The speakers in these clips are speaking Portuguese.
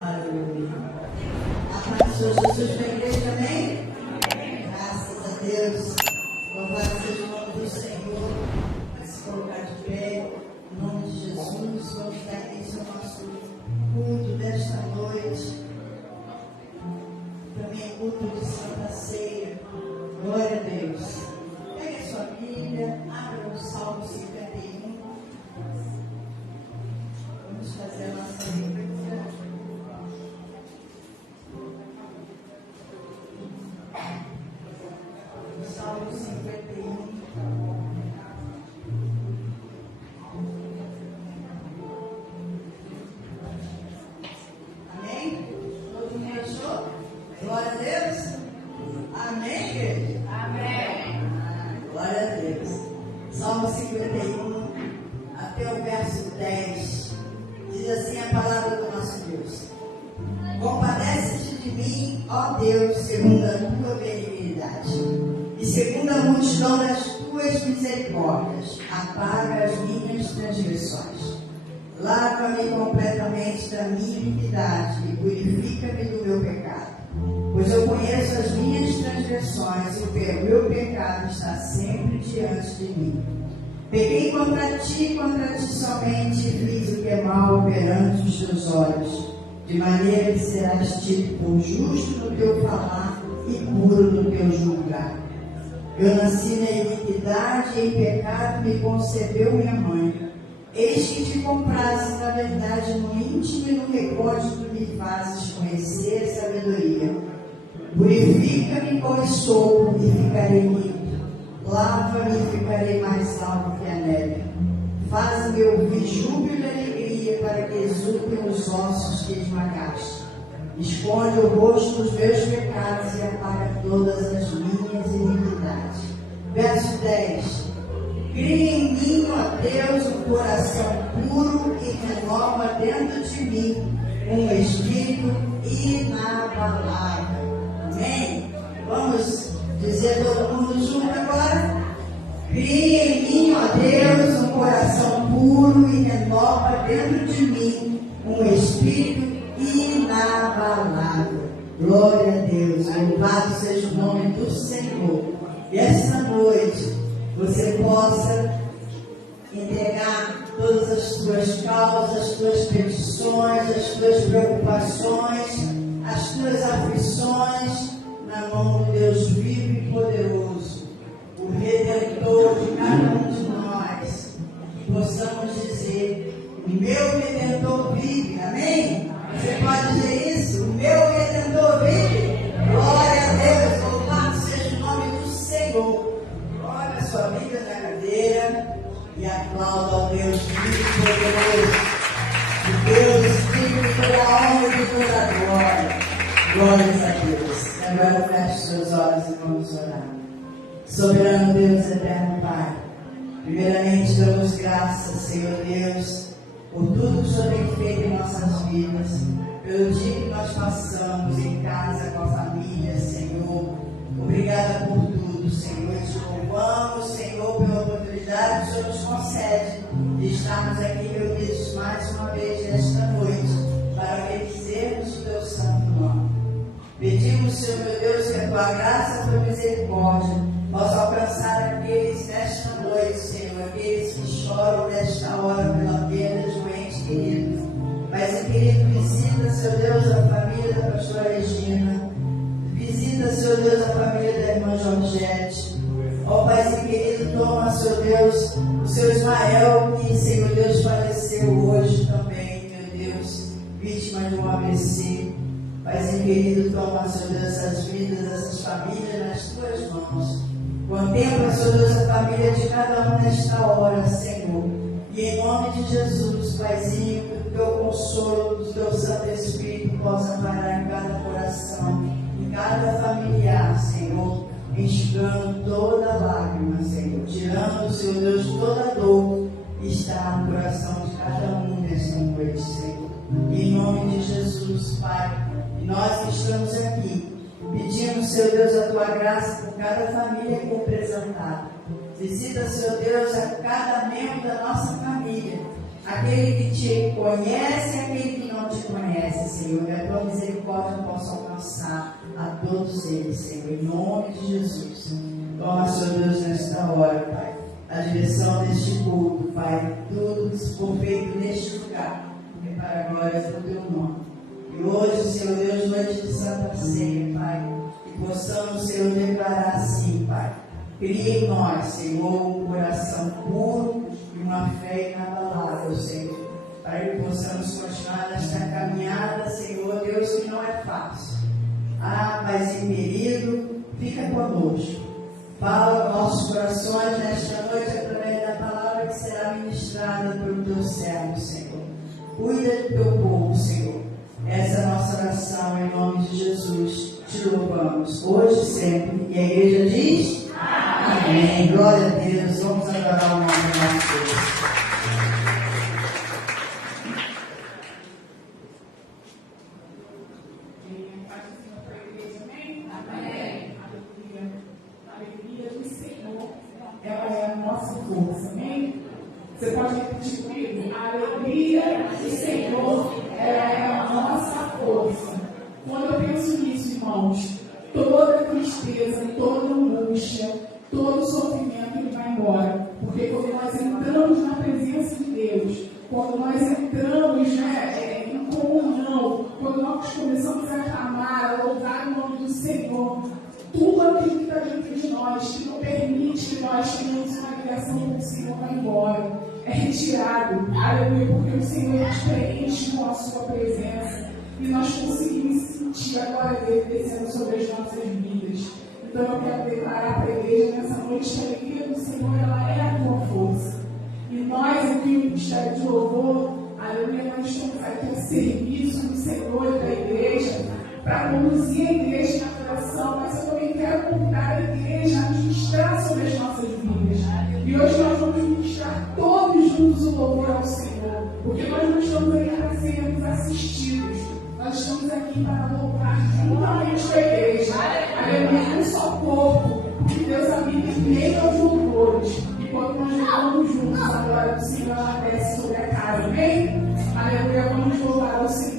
Aleluia. A paz do Senhor Jesus para a igreja, amém? Graças a Deus. Louvado seja o nome do Senhor. Vai se colocar de pé, em nome de Jesus. Vamos dar início ao nosso culto desta noite. Também é culto de Santa Ceia. Glória a Deus. Pegue a sua Bíblia, abra o Salmo 51. Vamos fazer a nossa leitura. Salmo 51. Amém? Todo mundo achou? Glória a Deus. Amém, igreja? Amém. Glória a Deus. Salmo 51, até o verso 10. Diz assim a palavra do nosso Deus: Compadece-te de mim, ó Deus, segundo a tua benignidade, e segundo a multidão das tuas misericórdias, apaga as minhas transgressões. Lava-me completamente da minha iniquidade e purifica-me do meu pecado. Pois eu conheço as minhas transgressões e o meu pecado está sempre diante de mim. Pequei contra ti somente e fiz o que é mal perante os teus olhos, de maneira que serás tido por justo no teu falar e puro no teu julgar. Eu nasci na iniquidade e em pecado me concebeu minha mãe. Eis que te comprases na verdade no íntimo e no recôndito me fazes conhecer a sabedoria. Purifica-me, pois sou, e ficarei limpo. Lava-me e ficarei mais alvo que a neve. Faz-me ouvir júbilo e alegria, para que exultem os ossos que esmagaste. Esconde o rosto dos meus pecados e apaga todas as minhas iniquidades. Verso 10. Cria em mim, ó Deus, um coração puro e renova dentro de mim um espírito inabalável. Amém? Vamos dizer todo mundo junto agora? Cria em mim, ó Deus, um coração puro e renova dentro de mim um espírito inabalável. Glória a Deus. Louvado seja o nome do Senhor. E esta noite você possa entregar todas as tuas causas, as tuas petições, as tuas preocupações, as tuas aflições na mão do Deus vivo e poderoso, o Redentor de cada um de nós, que possamos dizer: o meu Redentor vive. Amém? Você pode dizer isso? O meu Redentor vive. Glória a Deus. Louvado seja o nome do Senhor. Coloque a sua Bíblia na cadeira e aplauda ao Deus vivo e poderoso. O Deus vive toda a honra e toda a glória. Glórias a Deus. Agora feche seus olhos e vamos orar. Soberano Deus, eterno Pai, primeiramente damos graças, Senhor Deus, por tudo que o Senhor tem feito em nossas vidas, pelo dia que nós passamos em casa com a família, Senhor. Obrigada por tudo, Senhor. Te louvamos, Senhor, pela oportunidade que o Senhor nos concede de estarmos aqui reunidos mais uma vez nesta noite para bendizermos o teu santo nome. Pedimos, Senhor meu Deus, que a tua graça e a tua misericórdia possa alcançar aqueles nesta noite, Senhor, aqueles que choram nesta hora pela perda de um ente querido. Mas, querido, visita, Senhor Deus, a família da pastora Regina. Visita, Senhor Deus, a família da irmã Georgette. Ó Pai querido, toma, Senhor Deus, o seu Ismael, que, Senhor Deus, faleceu hoje também, meu Deus, vítima de um AVC. Paizinho querido, toma, Senhor Deus, essas vidas, essas famílias nas tuas mãos. Contempla, Senhor Deus, a família de cada um nesta hora, Senhor. E em nome de Jesus, Paizinho, que o teu consolo, do teu Santo Espírito possa parar em cada coração, em cada familiar, Senhor, enxugando toda lágrima, Senhor, tirando, Senhor Deus, toda dor que está no coração de cada um nesta noite, Senhor. E em nome de Jesus, Pai, e nós que estamos aqui, pedimos, Senhor Deus, a tua graça por cada família aqui representada. Visita, Senhor Deus, a cada membro da nossa família, aquele que te conhece e aquele que não te conhecem, Senhor, e a tua misericórdia possa alcançar a todos eles, Senhor, em nome de Jesus. Toma, Senhor Deus, nesta hora, Pai, a direção deste culto, Pai, tudo que for feito neste lugar, é para a glória do teu nome. E hoje, Senhor Deus, noite de Santa Ceia, Pai, que possamos, Senhor, declarar assim, Pai, cria em nós, Senhor, um coração puro e uma fé inabalável, Senhor, para que possamos continuar nesta caminhada, Senhor Deus, que não é fácil. Mas em perigo, fica conosco. Fala aos nossos corações nesta noite através da palavra que será ministrada pelo teu servo, Senhor. Cuida do teu povo, Senhor. Essa é a nossa oração em nome de Jesus. Te louvamos hoje e sempre. E a igreja diz: amém. Glória a Deus. Vamos adorar o nome do nosso Deus. Você pode repetir comigo? A alegria do Senhor é a nossa força. Quando eu penso nisso, irmãos, toda tristeza, toda angústia, todo sofrimento ele vai embora. Porque quando nós entramos na presença de Deus, quando nós entramos em comunhão, quando nós começamos a clamar, a louvar o nome do Senhor, tudo aquilo que está dentro de nós, que não permite que nós tenhamos uma ligação com o Senhor, vai embora. É retirado, aleluia, porque o Senhor nos preenche com a sua presença e nós conseguimos sentir a glória dele descendo sobre as nossas vidas. Então eu quero declarar para a igreja nessa noite que a alegria do Senhor ela é a tua força. E nós aqui no Ministério de Louvor, aleluia, nós estamos aqui a serviço do Senhor e da igreja para conduzir a igreja na oração, mas eu também quero convidar a igreja a ministrar sobre as nossas vidas. E hoje nós vamos ministrar todos juntos o louvor ao Senhor, porque nós não estamos aqui para sermos assistidos, nós estamos aqui para louvar juntamente com a igreja. Aleluia, um só corpo, porque Deus habita em meio aos louvores. E quando nós louvamos juntos, a glória do Senhor ela desce sobre a casa. Amém? Aleluia, vamos louvar ao Senhor.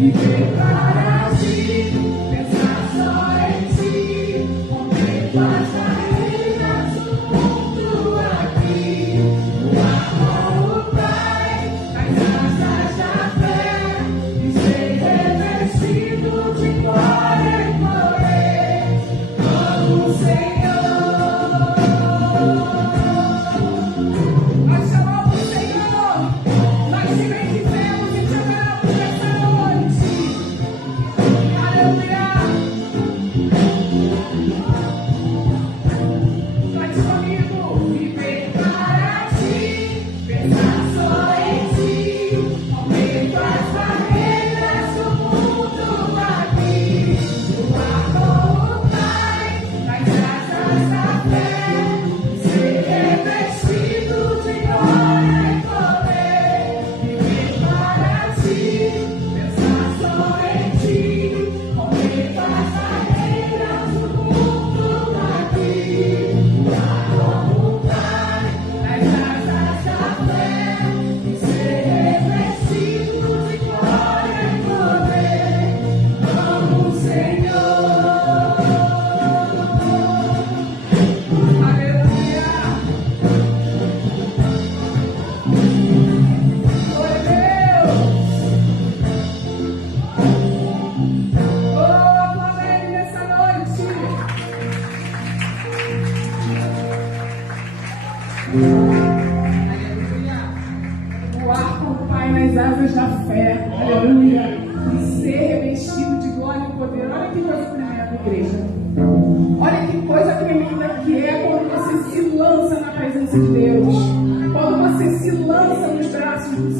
E vem para ti, pensar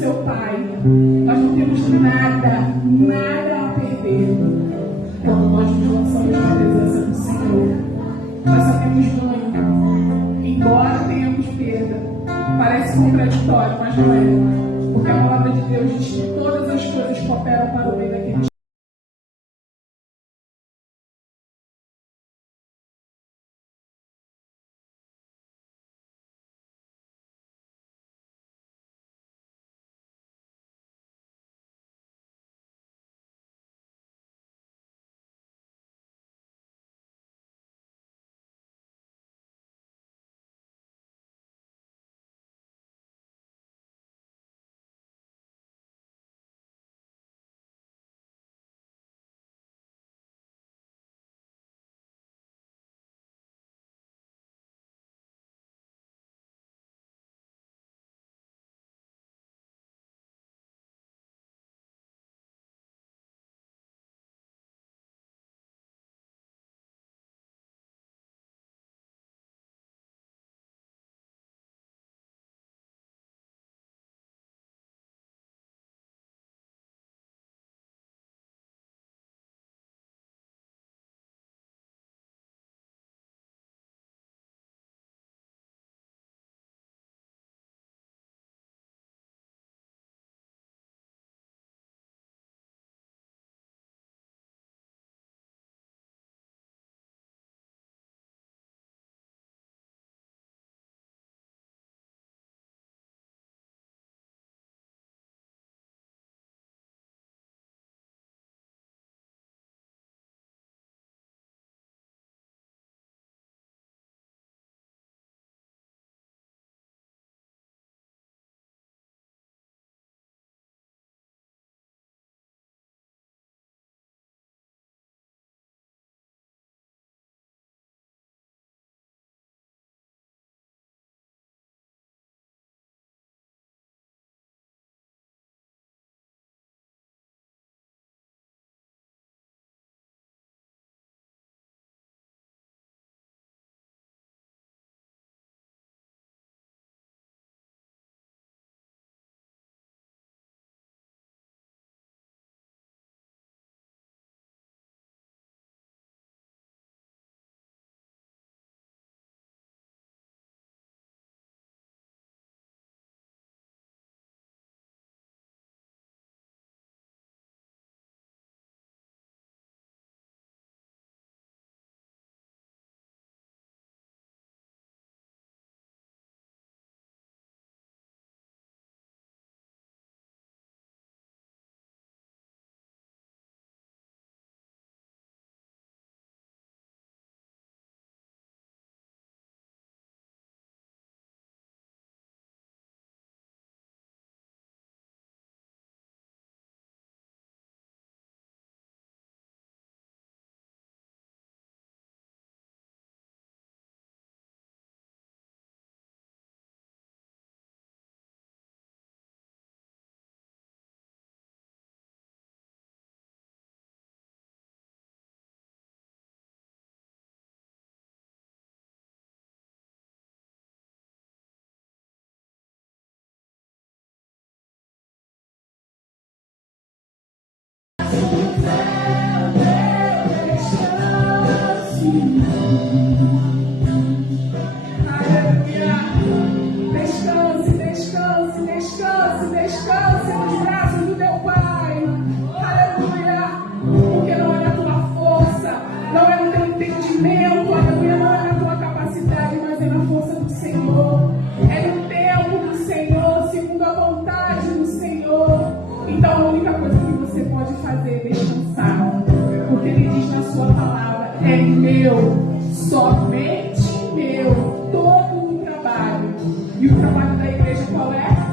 seu Pai. Nós não temos nada a perder quando nós nos lançamos na presença do Senhor. Nós só temos ganho, embora tenhamos perda. Parece contraditório, mas não é. Porque a palavra de Deus diz que todas as coisas cooperam para o bem daqueles descanse nos braços do teu Pai. Aleluia. Porque não é na tua força, não é no teu entendimento, aleluia, não é na tua capacidade, mas é na força do Senhor. É no tempo do Senhor, segundo a vontade do Senhor. Então a única coisa que você pode fazer é descansar. Porque Ele diz na sua palavra, é meu, somente meu, todo o trabalho. E o trabalho da igreja qual é?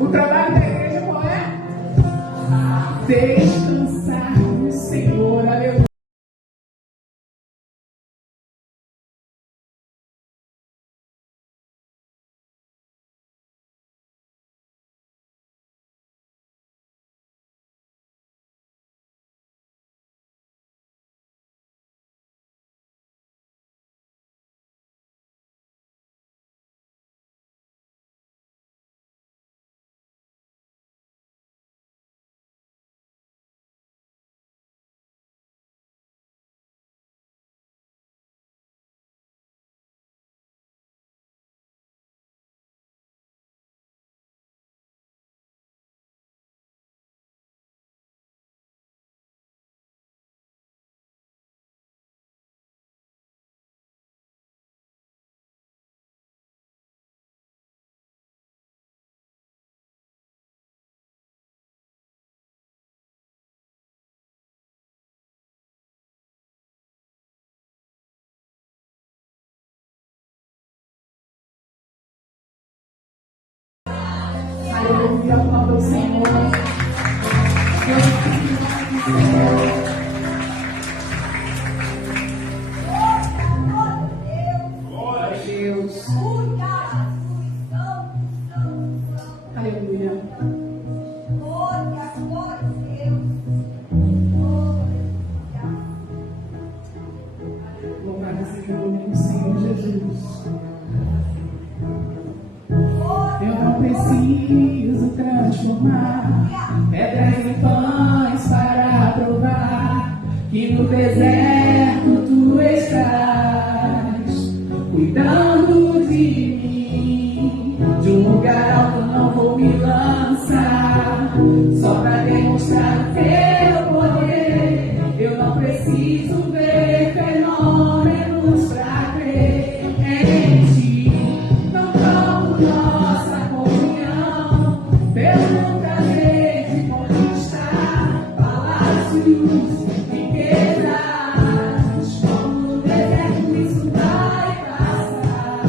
O trabalho da igreja qual é? Descansar no Senhor, aleluia. e aplauda o Senhor. Glória a Deus. Aleluia. Louvado seja o nome do Senhor Jesus. Eu não preciso transformar pedras em pães para provar que no deserto tu estás cuidando de mim. De um lugar alto não vou me lançar, só para demonstrar o teu poder. Eu não preciso ver fenômenos para crer em ti. Não troco nossa comunhão pelo prazer de conquistar palácios, riquezas. Como no deserto isso vai passar,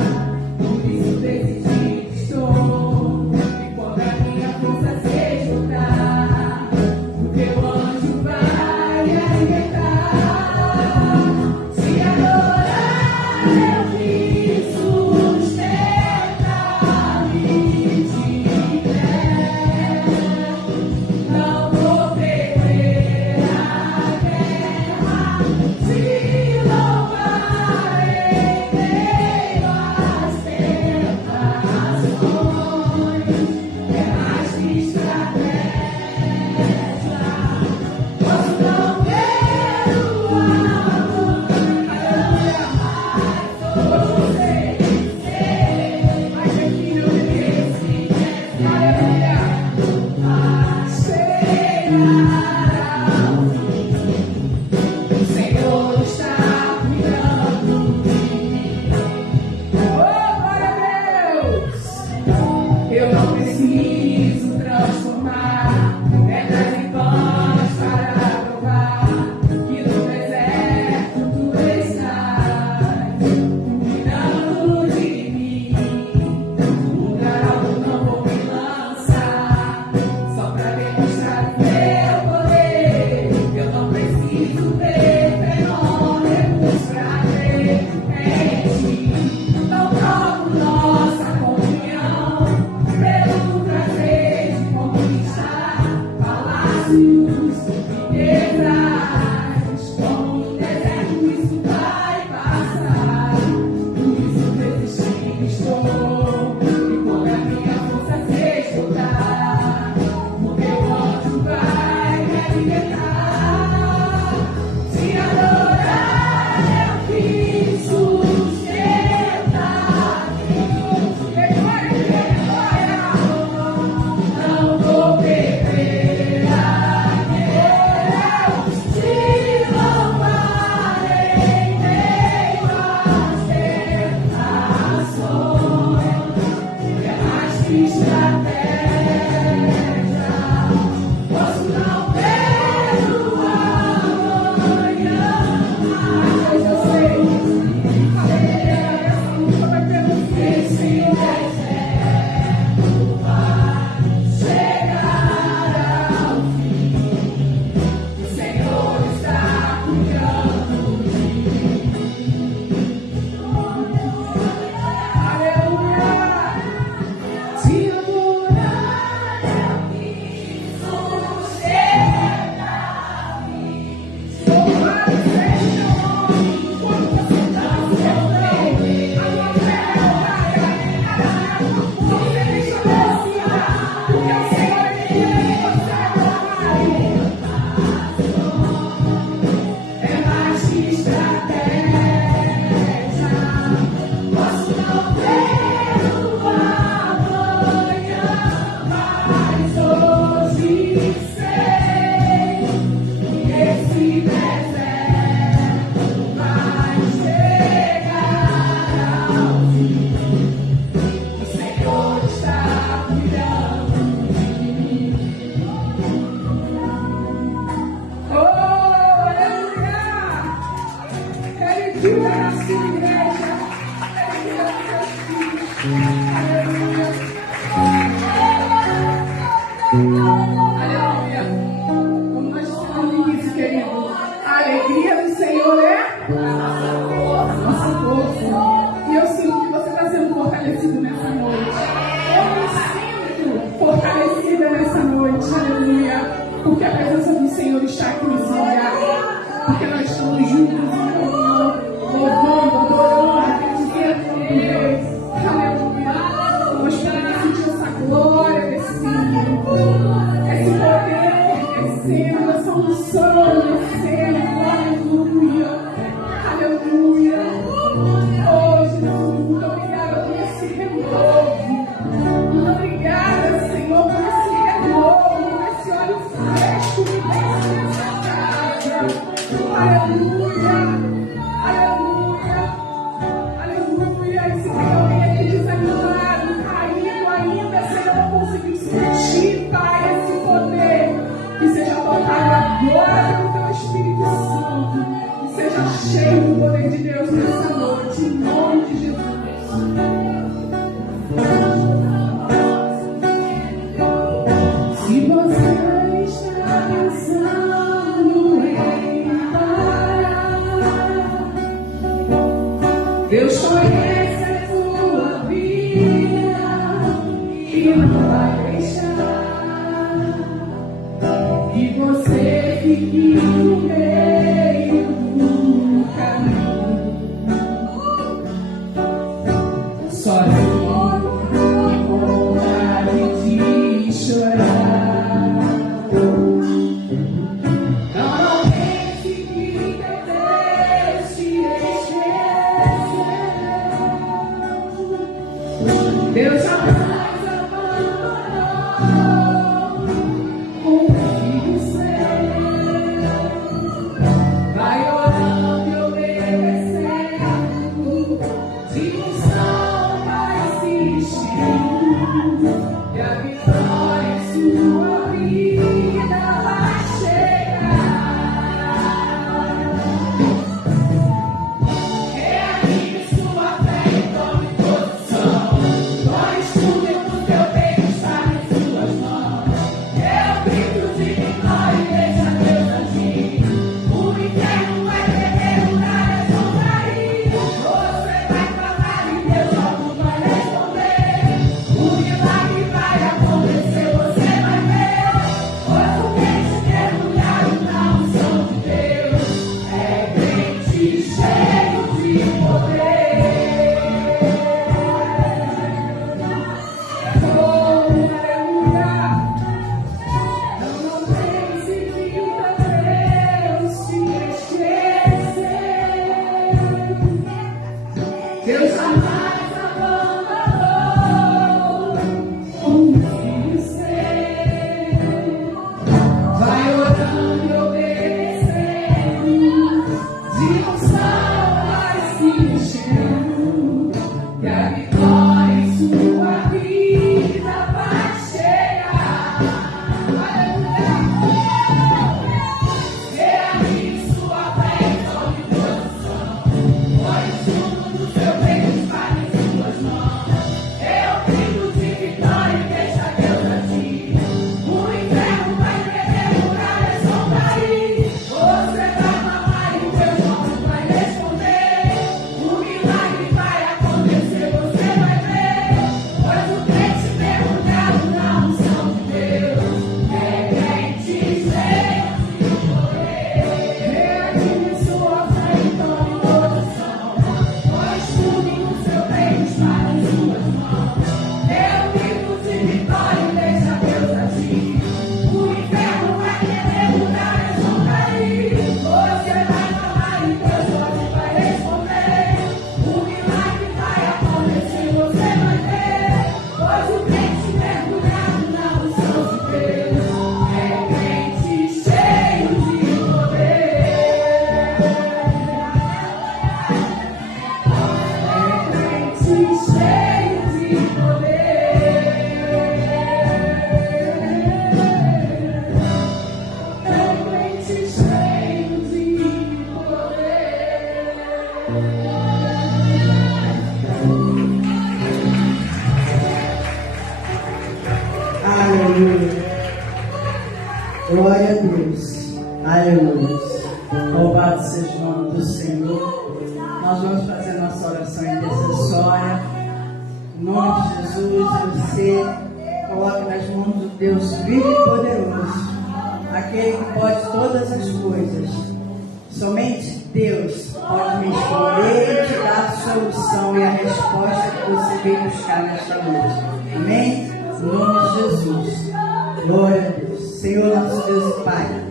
por isso decidi que estou. E quando a minha força se esgotar, o teu anjo vai alimentar. Se adorar eu te sustenta, me tiver. Não vou perder a porque a presença do Senhor está aqui nesse lugar, porque nós estamos juntos em comunhão, louvando, adorando, bendizendo Deus. Aleluia. Nós podemos sentir essa glória descendo, esse poder descendo, essa unção descendo. Aleluia. Aleluia. Oh, Jesus, muito obrigada por esse renovo. Muito obrigada, Senhor, por esse renovo, por esse óleo fresco que desce nessa casa. Aleluia. Aleluia. Aleluia. E se tem alguém aqui desanimado, caído ainda, Senhor, não conseguiu sentir, Pai, esse poder, que seja tocado agora pelo Teu Espírito Santo. Seja cheio do poder de Deus nessa noite, em nome de Jesus. Se você está pensando em parar, Deus conhece a sua vida e não vai deixar que você fique no meio do caminho, sozinho e com vontade de chorar. Não pense que Deus te esqueceu. Deus jamais abandonou um filho seu. Vai orando e obedecendo, de unção vai se enchendo, e a vitória em sua vida vai chegar. Reanime sua fé e tome posição. Põe tudo no teu peito, está em suas mãos. Eu grito de vitória e deixa Deus agir. O inferno vai tremer, o nada vão cair. Você vai clamar e Deus logo vai responder. O milagre vai acontecer, você vai ver. Pois o crente mergulhado na unção de Deus é crente cheio de poder. Oh, aleluia. Não pense que Deus te esqueceu. Deus jamais abandonou um filho seu. Vai orando e obedecendo, de unção vai se enchendo, e a vitória em sua vida vai chegar. Aleluia. Reanime sua fé e tome posição. Põe tudo no seu peito, está em suas mãos. Eu grito de vitória e deixa Deus agir. O inferno vai tremer, muralhas vão cair. Você vai clamar e Deus logo vai responder. O milagre vai acontecer, você vai ver. Pois o crente mergulhado na unção de Deus é crente cheio de poder. Reanime sua fé e tome posição. Pois tudo no seu peito está em suas mãos. Eu grito de vitória e deixa Deus agir. O inferno vai tremer, muralhas vão cair. Você vai clamar e Deus logo vai responder. O milagre vai acontecer, você vai ver. Pois o crente mergulhado na unção de Deus é crente cheio de poder. É crente cheio de poder. É crente cheio de poder. Aleluia. Glória a Deus. Aleluia. Louvado seja o nome do Senhor. Nós vamos fazer nossa oração intercessória. Em nome de Jesus, você coloque nas mãos do Deus vivo e poderoso aquele que pode todas as coisas. Somente Deus pode responder e te dar a solução e a resposta que você veio buscar nesta noite. Amém? Em nome de Jesus. Glória a Deus. Senhor, nosso Deus e Pai.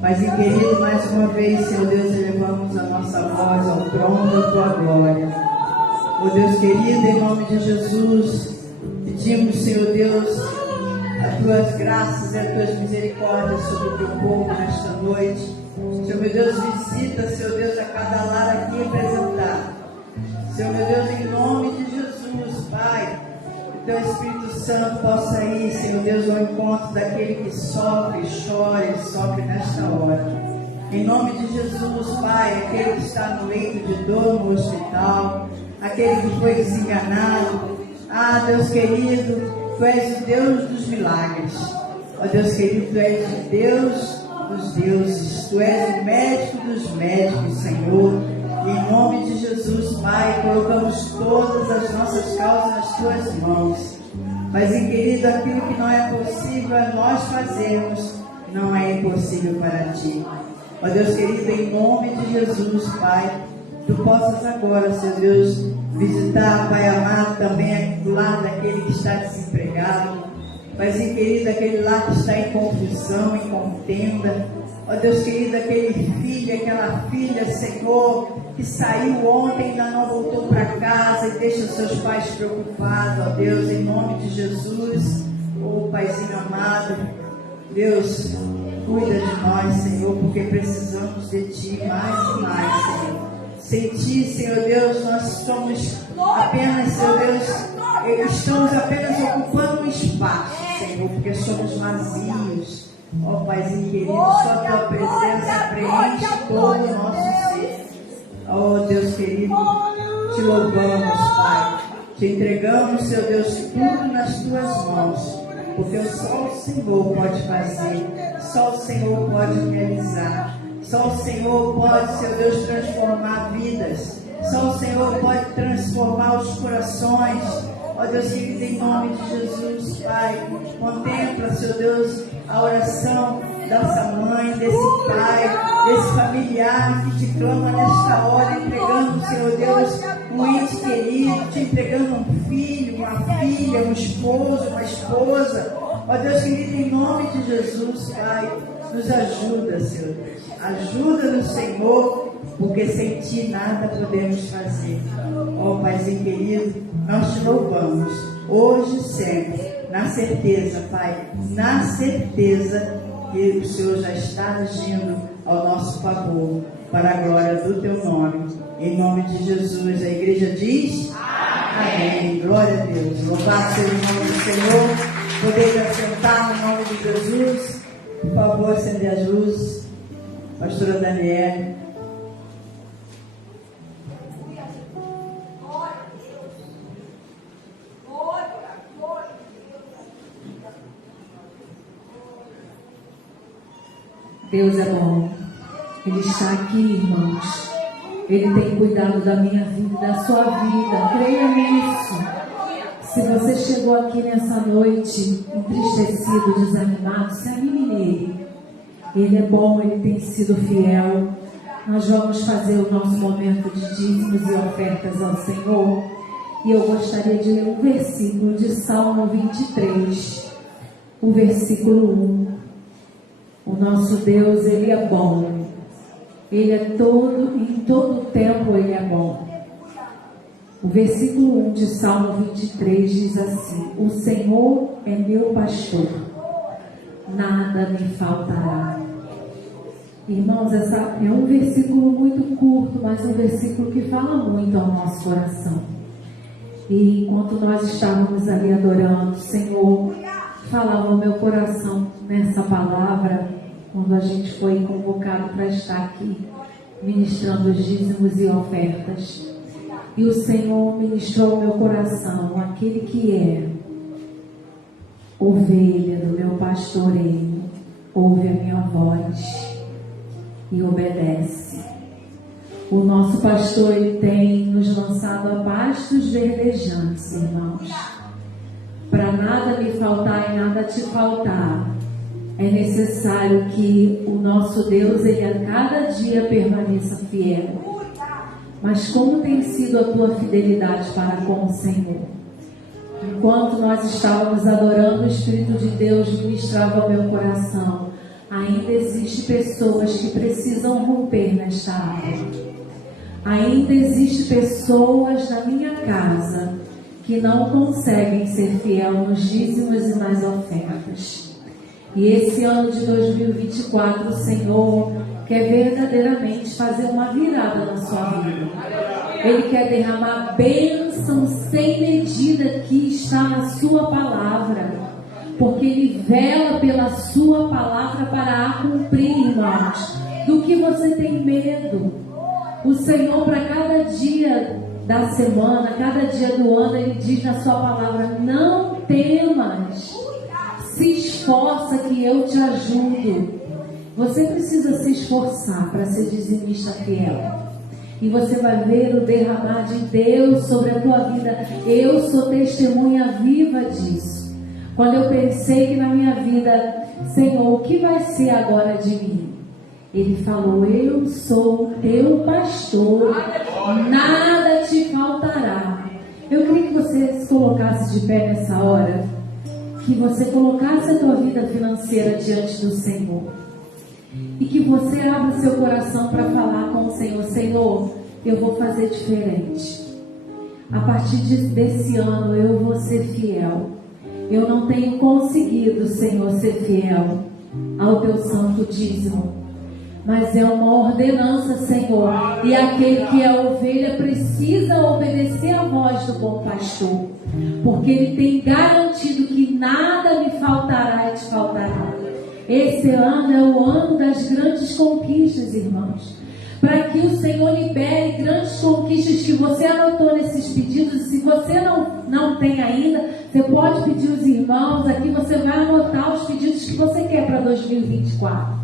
Paizinho querido, mais uma vez, Senhor Deus, elevamos a nossa voz ao trono da Tua glória. Oh Deus querido, em nome de Jesus, pedimos, Senhor Deus, as Tuas graças e as Tuas misericórdias sobre o Teu povo nesta noite. Senhor meu Deus, visita, Senhor Deus, a cada lar aqui representado. Senhor meu Deus, em nome de Jesus, Pai, que Teu Espírito Santo possa ir, Senhor Deus, ao encontro daquele que sofre, chora e sofre nesta hora. Em nome de Jesus, Pai, aquele que está no leito de dor no hospital, aquele que foi desenganado. Ah, Deus querido, Tu és o Deus dos milagres. Ó Deus querido, Tu és o Deus dos deuses. Tu és o médico dos médicos, Senhor. E em nome de Jesus, Pai, colocamos todas as nossas causas nas Tuas mãos. Mas, querido, aquilo que não é possível a nós fazermos, não é impossível para Ti. Ó Deus querido, em nome de Jesus, Pai, Tu possas agora, Senhor Deus, visitar, Pai amado, também do lado daquele que está desempregado. Paizinho querido, aquele lá que está em confusão, em contenda. Ó Deus querido, aquele filho, aquela filha, Senhor, que saiu ontem e ainda não voltou para casa e deixa seus pais preocupados. Ó Deus, em nome de Jesus, ó Paizinho amado, Deus, cuida de nós, Senhor, porque precisamos de Ti mais e mais, Senhor. Sem Ti, Senhor Deus, nós somos apenas, Senhor Deus, estamos apenas ocupando um espaço, Senhor, porque somos vazios. Ó Paizinho querido, só a Tua presença preenche todo o nosso ser. Ó Deus querido, Te louvamos, Pai. Te entregamos, Senhor Deus, tudo nas Tuas mãos, porque só o Senhor pode fazer, só o Senhor pode realizar. Só o Senhor pode, Senhor Deus, transformar vidas. Só o Senhor pode transformar os corações. Ó Deus querido, em nome de Jesus, Pai, contempla, Senhor Deus, a oração dessa mãe, desse pai, desse familiar que te clama nesta hora, entregando, Senhor Deus, um ente querido, te entregando um filho, uma filha, um esposo, uma esposa. Ó Deus querido, em nome de Jesus, Pai, nos ajuda, Senhor Deus. Ajuda-nos, Senhor, porque sem Ti nada podemos fazer. Ó Paizinho querido, nós Te louvamos, hoje e sempre, na certeza, Pai, na certeza que o Senhor já está agindo ao nosso favor, para a glória do Teu nome. Em nome de Jesus, a igreja diz: Amém. Glória a Deus. Louvado seja o nome do Senhor. Poder assentar no nome de Jesus. Por favor, acender as luzes. Pastora Daniela. Deus é bom. Ele está aqui, irmãos. Ele tem cuidado da minha vida, da sua vida. Creia nisso. Se você chegou aqui nessa noite entristecido, desanimado, se anime nele. Ele é bom, ele tem sido fiel. Nós vamos fazer o nosso momento de dízimos e ofertas ao Senhor. E eu gostaria de ler um versículo de Salmo 23, o versículo 1. O nosso Deus, Ele é bom. Ele é em todo tempo Ele é bom. O versículo 1 de Salmo 23 diz assim: O Senhor é meu pastor, nada me faltará. Irmãos, esse é um versículo muito curto, mas um versículo que fala muito ao nosso coração. E enquanto nós estávamos ali adorando o Senhor, falava o meu coração nessa palavra, quando a gente foi convocado para estar aqui, ministrando os dízimos e ofertas. E o Senhor ministrou ao meu coração, aquele que é ovelha do meu pastoreio, ouve a minha voz e obedece. O nosso pastor, ele tem nos lançado a pastos verdejantes, irmãos. Para nada me faltar e nada te faltar. É necessário que o nosso Deus, Ele a cada dia permaneça fiel. Mas como tem sido a tua fidelidade para com o Senhor? Enquanto nós estávamos adorando, o Espírito de Deus ministrava ao meu coração. Ainda existem pessoas que precisam romper nesta área. Ainda existem pessoas na minha casa que não conseguem ser fiel nos dízimos e nas ofertas. E esse ano de 2024, o Senhor quer verdadeiramente fazer uma virada na sua vida. Ele quer derramar bênção sem medida que está na sua palavra, porque Ele vela pela sua palavra para a cumprir, irmãos. Do que você tem medo? O Senhor, para cada dia da semana, cada dia do ano, Ele diz na sua palavra: não temas, se esforça que eu te ajudo. Você precisa se esforçar para ser dizimista fiel. E você vai ver o derramar de Deus sobre a tua vida. Eu sou testemunha viva disso. Quando eu pensei que na minha vida, Senhor, o que vai ser agora de mim? Ele falou: eu sou teu pastor, nada te faltará. Eu queria que você se colocasse de pé nessa hora, que você colocasse a tua vida financeira diante do Senhor. E que você abra seu coração para falar com o Senhor: Senhor, eu vou fazer diferente. A partir desse ano eu vou ser fiel. Eu não tenho conseguido, Senhor, ser fiel ao teu santo dízimo. Mas é uma ordenança, Senhor. E aquele que é ovelha precisa obedecer à voz do bom pastor. Porque Ele tem garantido que nada me faltará e te faltará. Esse ano é o ano das grandes conquistas, irmãos. Para que o Senhor libere grandes conquistas que você anotou nesses pedidos. Se você não tem ainda, você pode pedir os irmãos. Aqui você vai anotar os pedidos que você quer para 2024.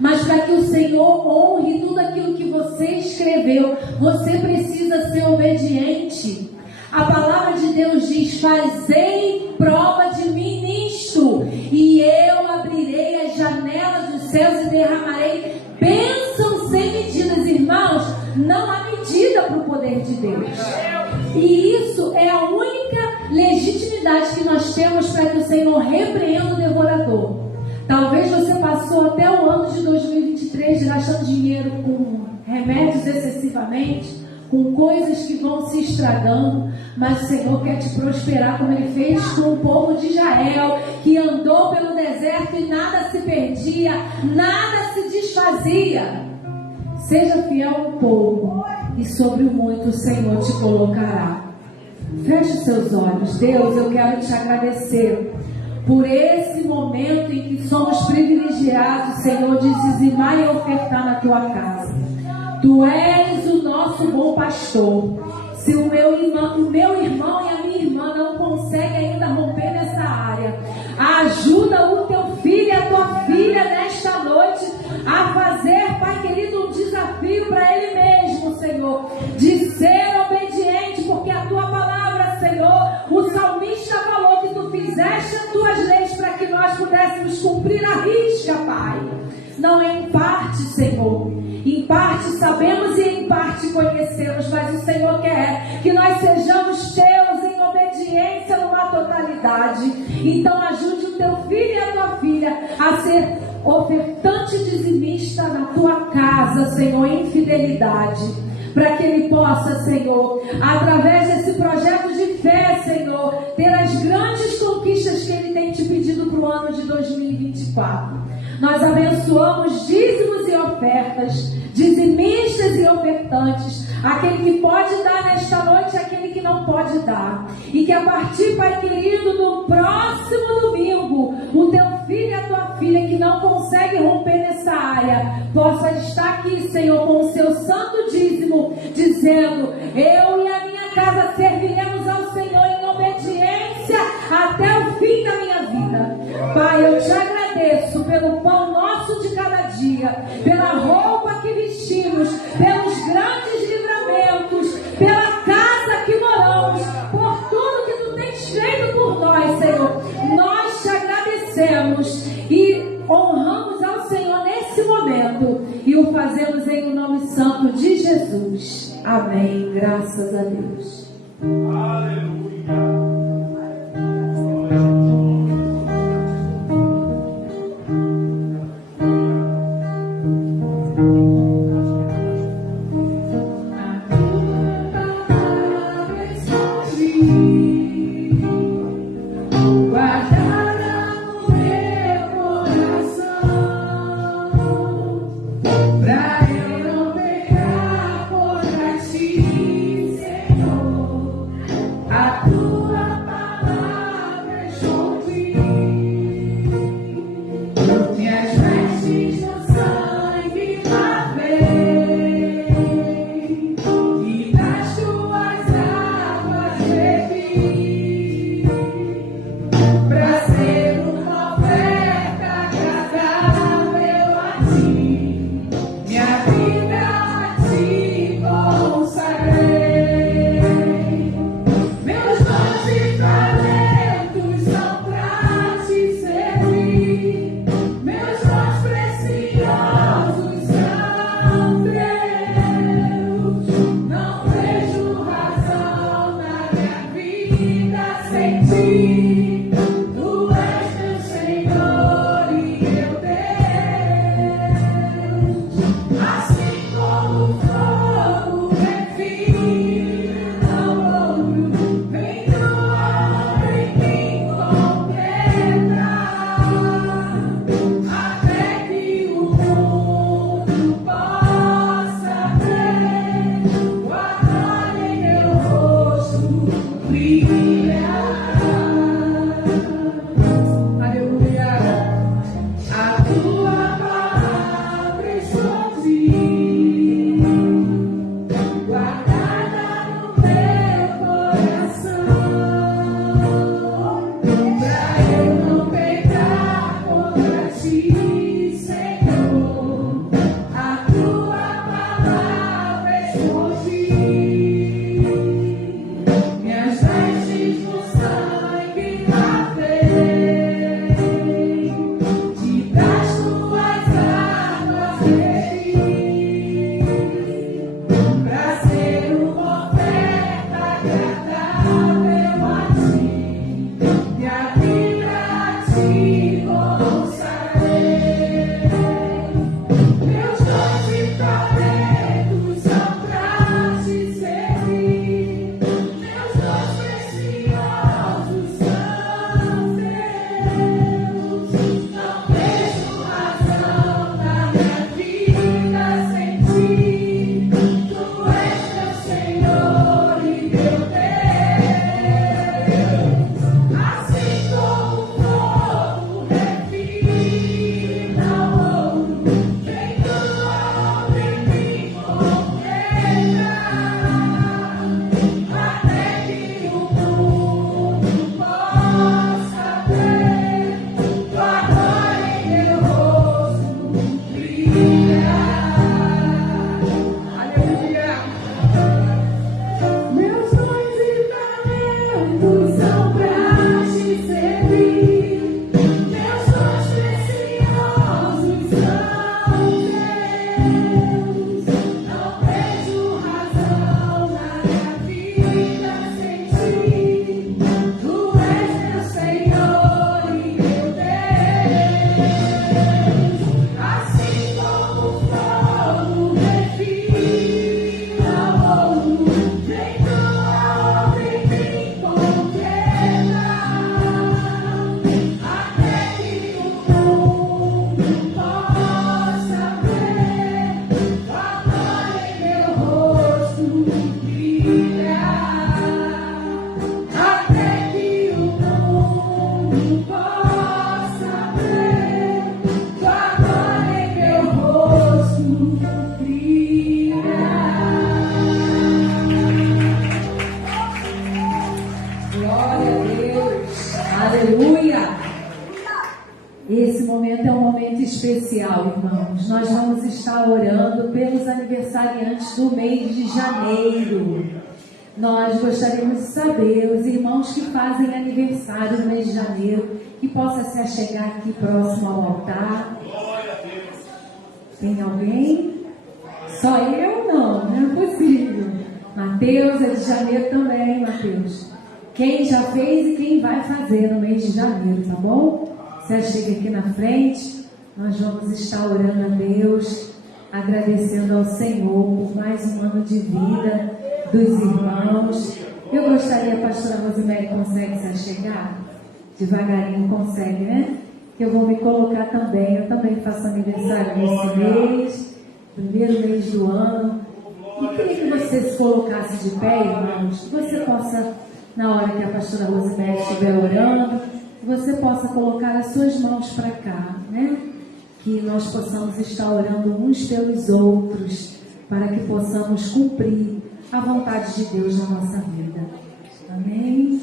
Mas para que o Senhor honre tudo aquilo que você escreveu, você precisa ser obediente. A palavra de Deus diz: fazei prova de mim nisto, e eu abrirei as janelas dos céus e derramarei bênçãos sem medidas. Irmãos, não há medida para o poder de Deus. E isso é a única legitimidade que nós temos para que o Senhor repreenda o devorador. Talvez você passou até o ano de 2023 gastando dinheiro com remédios excessivamente, com coisas que vão se estragando, mas o Senhor quer te prosperar como Ele fez com o povo de Israel, que andou pelo deserto e nada se perdia, nada se desfazia. Seja fiel um pouco e sobre o muito o Senhor te colocará. Feche seus olhos. Deus, eu quero te agradecer por esse momento em que somos privilegiados, Senhor, de dizimar e ofertar na tua casa. Tu és o nosso bom pastor. Se o meu irmão e a minha irmã não conseguem ainda romper nessa área, ajuda o teu filho e a tua filha nesta noite a fazer, Pai querido, um desafio para ele mesmo, Senhor, de ser obediente, porque a tua palavra, Senhor, o salmista falou que tu fizeste as tuas leis para que nós pudéssemos cumprir a risca, Pai. Não é em parte, Senhor. Em parte sabemos e em parte conhecemos, mas o Senhor quer que nós sejamos teus em obediência numa totalidade. Então ajude o teu filho e a tua filha a ser ofertante dizimista na tua casa, Senhor, em fidelidade, para que ele possa, Senhor, através desse projeto de fé, Senhor, ter as grandes conquistas que Ele tem te pedido para o ano de 2024. Nós abençoamos dízimos e ofertas, dizimistas e ofertantes, aquele que pode dar nesta noite, aquele que não pode dar. E que a partir, Pai querido, do próximo domingo, o teu filho e a tua filha que não consegue romper nessa área, possa estar aqui, Senhor, com o seu santo dízimo, dizendo: eu e a minha casa serviremos ao Senhor em obediência até o fim da minha vida. Pai, eu te agradeço pelo pão nosso de cada dia, pela roupa que vestimos, pelos grandes livramentos, pela casa que moramos, por tudo que tu tens feito por nós, Senhor. Nós te agradecemos e o fazemos em o nome santo de Jesus. Amém. Graças a Deus. Aleluia. Esse momento é um momento especial, irmãos. Nós vamos estar orando pelos aniversariantes do mês de janeiro. Nós gostaríamos de saber, os irmãos que fazem aniversário no mês de janeiro, que possa se achegar aqui próximo ao altar. Tem alguém? Só eu não, não é possível. Mateus é de janeiro também, Mateus. Quem já fez e quem vai fazer no mês de janeiro, tá bom? Você chega aqui na frente, nós vamos estar orando a Deus, agradecendo ao Senhor por mais um ano de vida dos irmãos. Eu gostaria, a pastora Rosemary consegue se achegar? Devagarinho consegue, né? Que eu vou me colocar também. Eu também faço aniversário nesse mês, primeiro mês do ano. E queria que você se colocasse de pé, irmãos, que você possa, na hora que a pastora Rosemary estiver orando, que você possa colocar as suas mãos para cá, né? Que nós possamos estar orando uns pelos outros, para que possamos cumprir a vontade de Deus na nossa vida. Amém?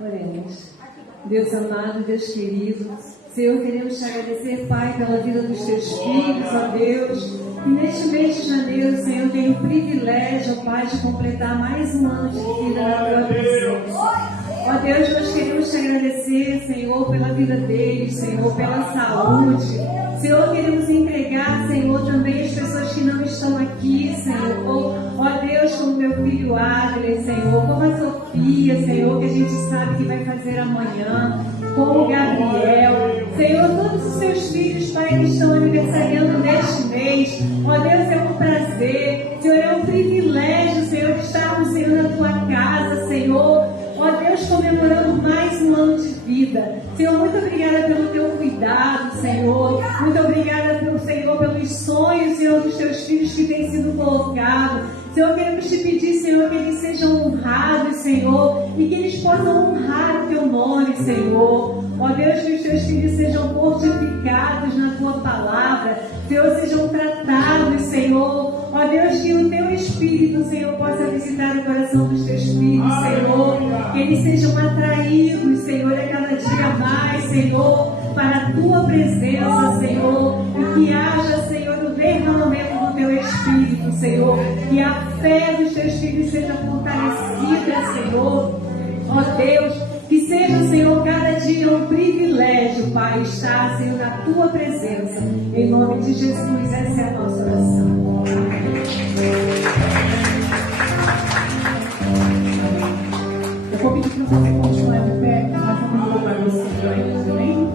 Oremos. Deus amado, Deus querido, Senhor, queremos te agradecer, Pai, pela vida dos teus filhos, ó Deus. E neste mês de janeiro, Senhor, tenho o privilégio, ó Pai, de completar mais um ano de vida na tua presença. Ó Deus, nós queremos te agradecer, Senhor, pela vida deles, Senhor, pela saúde. Senhor, queremos entregar, Senhor, também as pessoas que não estão aqui, Senhor. Ó Deus, como meu filho Adler, Senhor, como a Sofia, Senhor, que a gente sabe que vai fazer amanhã, como o Gabriel, Senhor, todos os seus filhos, Pai, que estão aniversariando neste mês. Ó Deus, é um prazer, Senhor, é um privilégio, Senhor, de estarmos, Senhor, na tua casa, Senhor. Ó Deus, comemorando mais um ano de vida. Senhor, muito obrigada pelo teu cuidado, Senhor. Muito obrigada, Senhor, pelos sonhos, Senhor, dos teus filhos que têm sido colocados. Senhor, queremos te pedir, Senhor, que eles sejam honrados, Senhor, e que eles possam honrar o teu nome, Senhor. Ó Deus, que os teus filhos sejam fortificados na tua palavra, Senhor, sejam tratados, Senhor. Ó Deus, que o teu Espírito, Senhor, possa visitar o coração dos teus filhos, Senhor. Que eles sejam atraídos, Senhor, a cada dia mais, Senhor, para a tua presença, Senhor. E que haja, Senhor, o derramamento do teu Espírito, Senhor. Que a fé dos teus filhos seja fortalecida, Senhor. Ó Deus, que seja, Senhor, cada dia um privilégio, Pai, estar, Senhor, na tua presença. Em nome de Jesus, essa é a nossa oração. Eu vou pedir para você continuar de pé, nós vamos voltar você ainda também.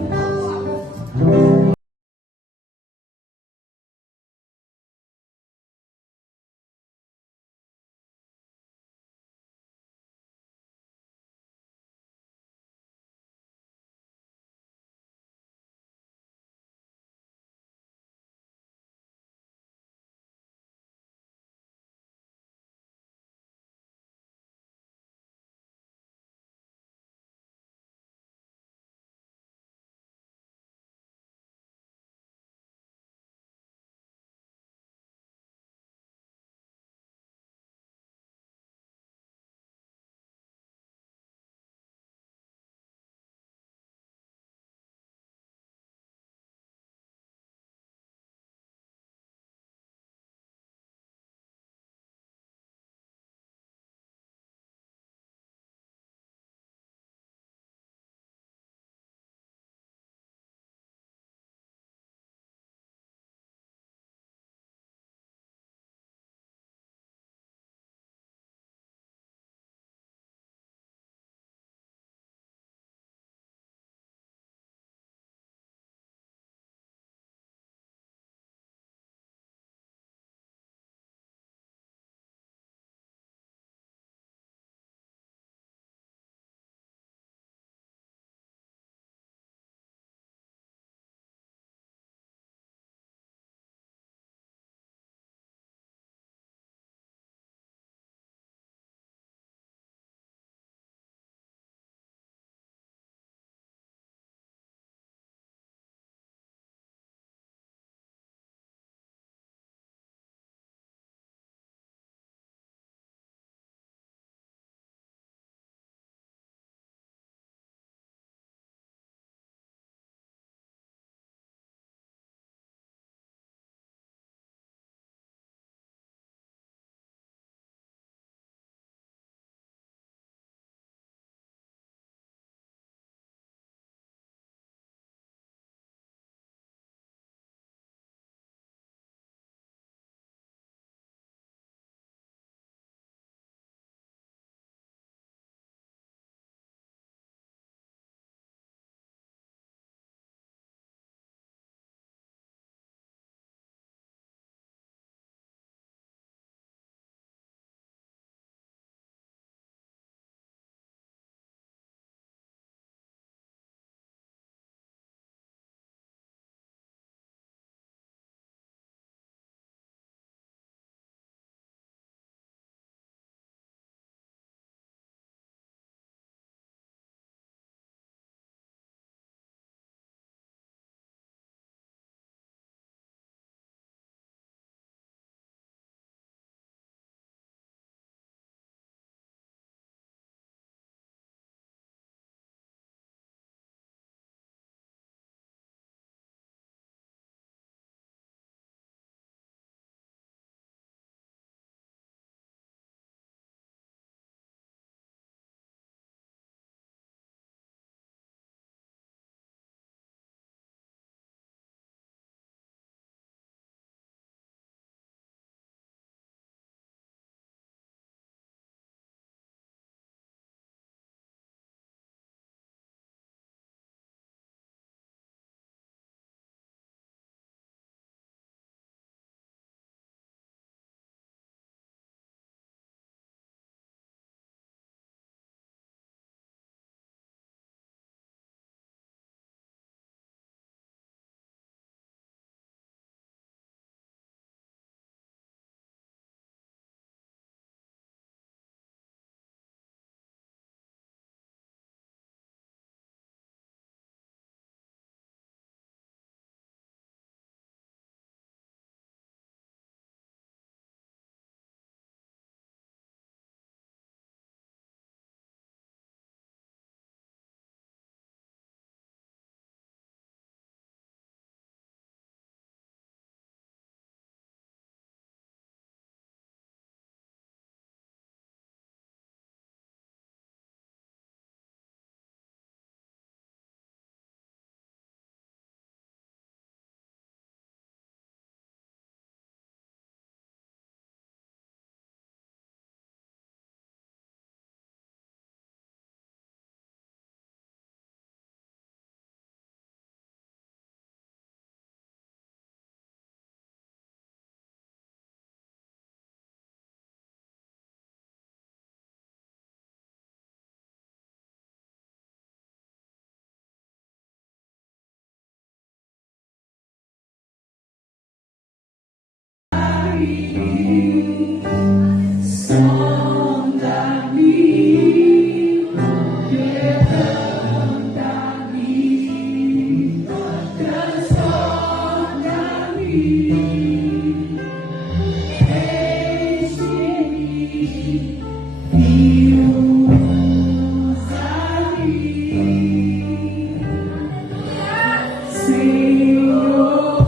Senhor.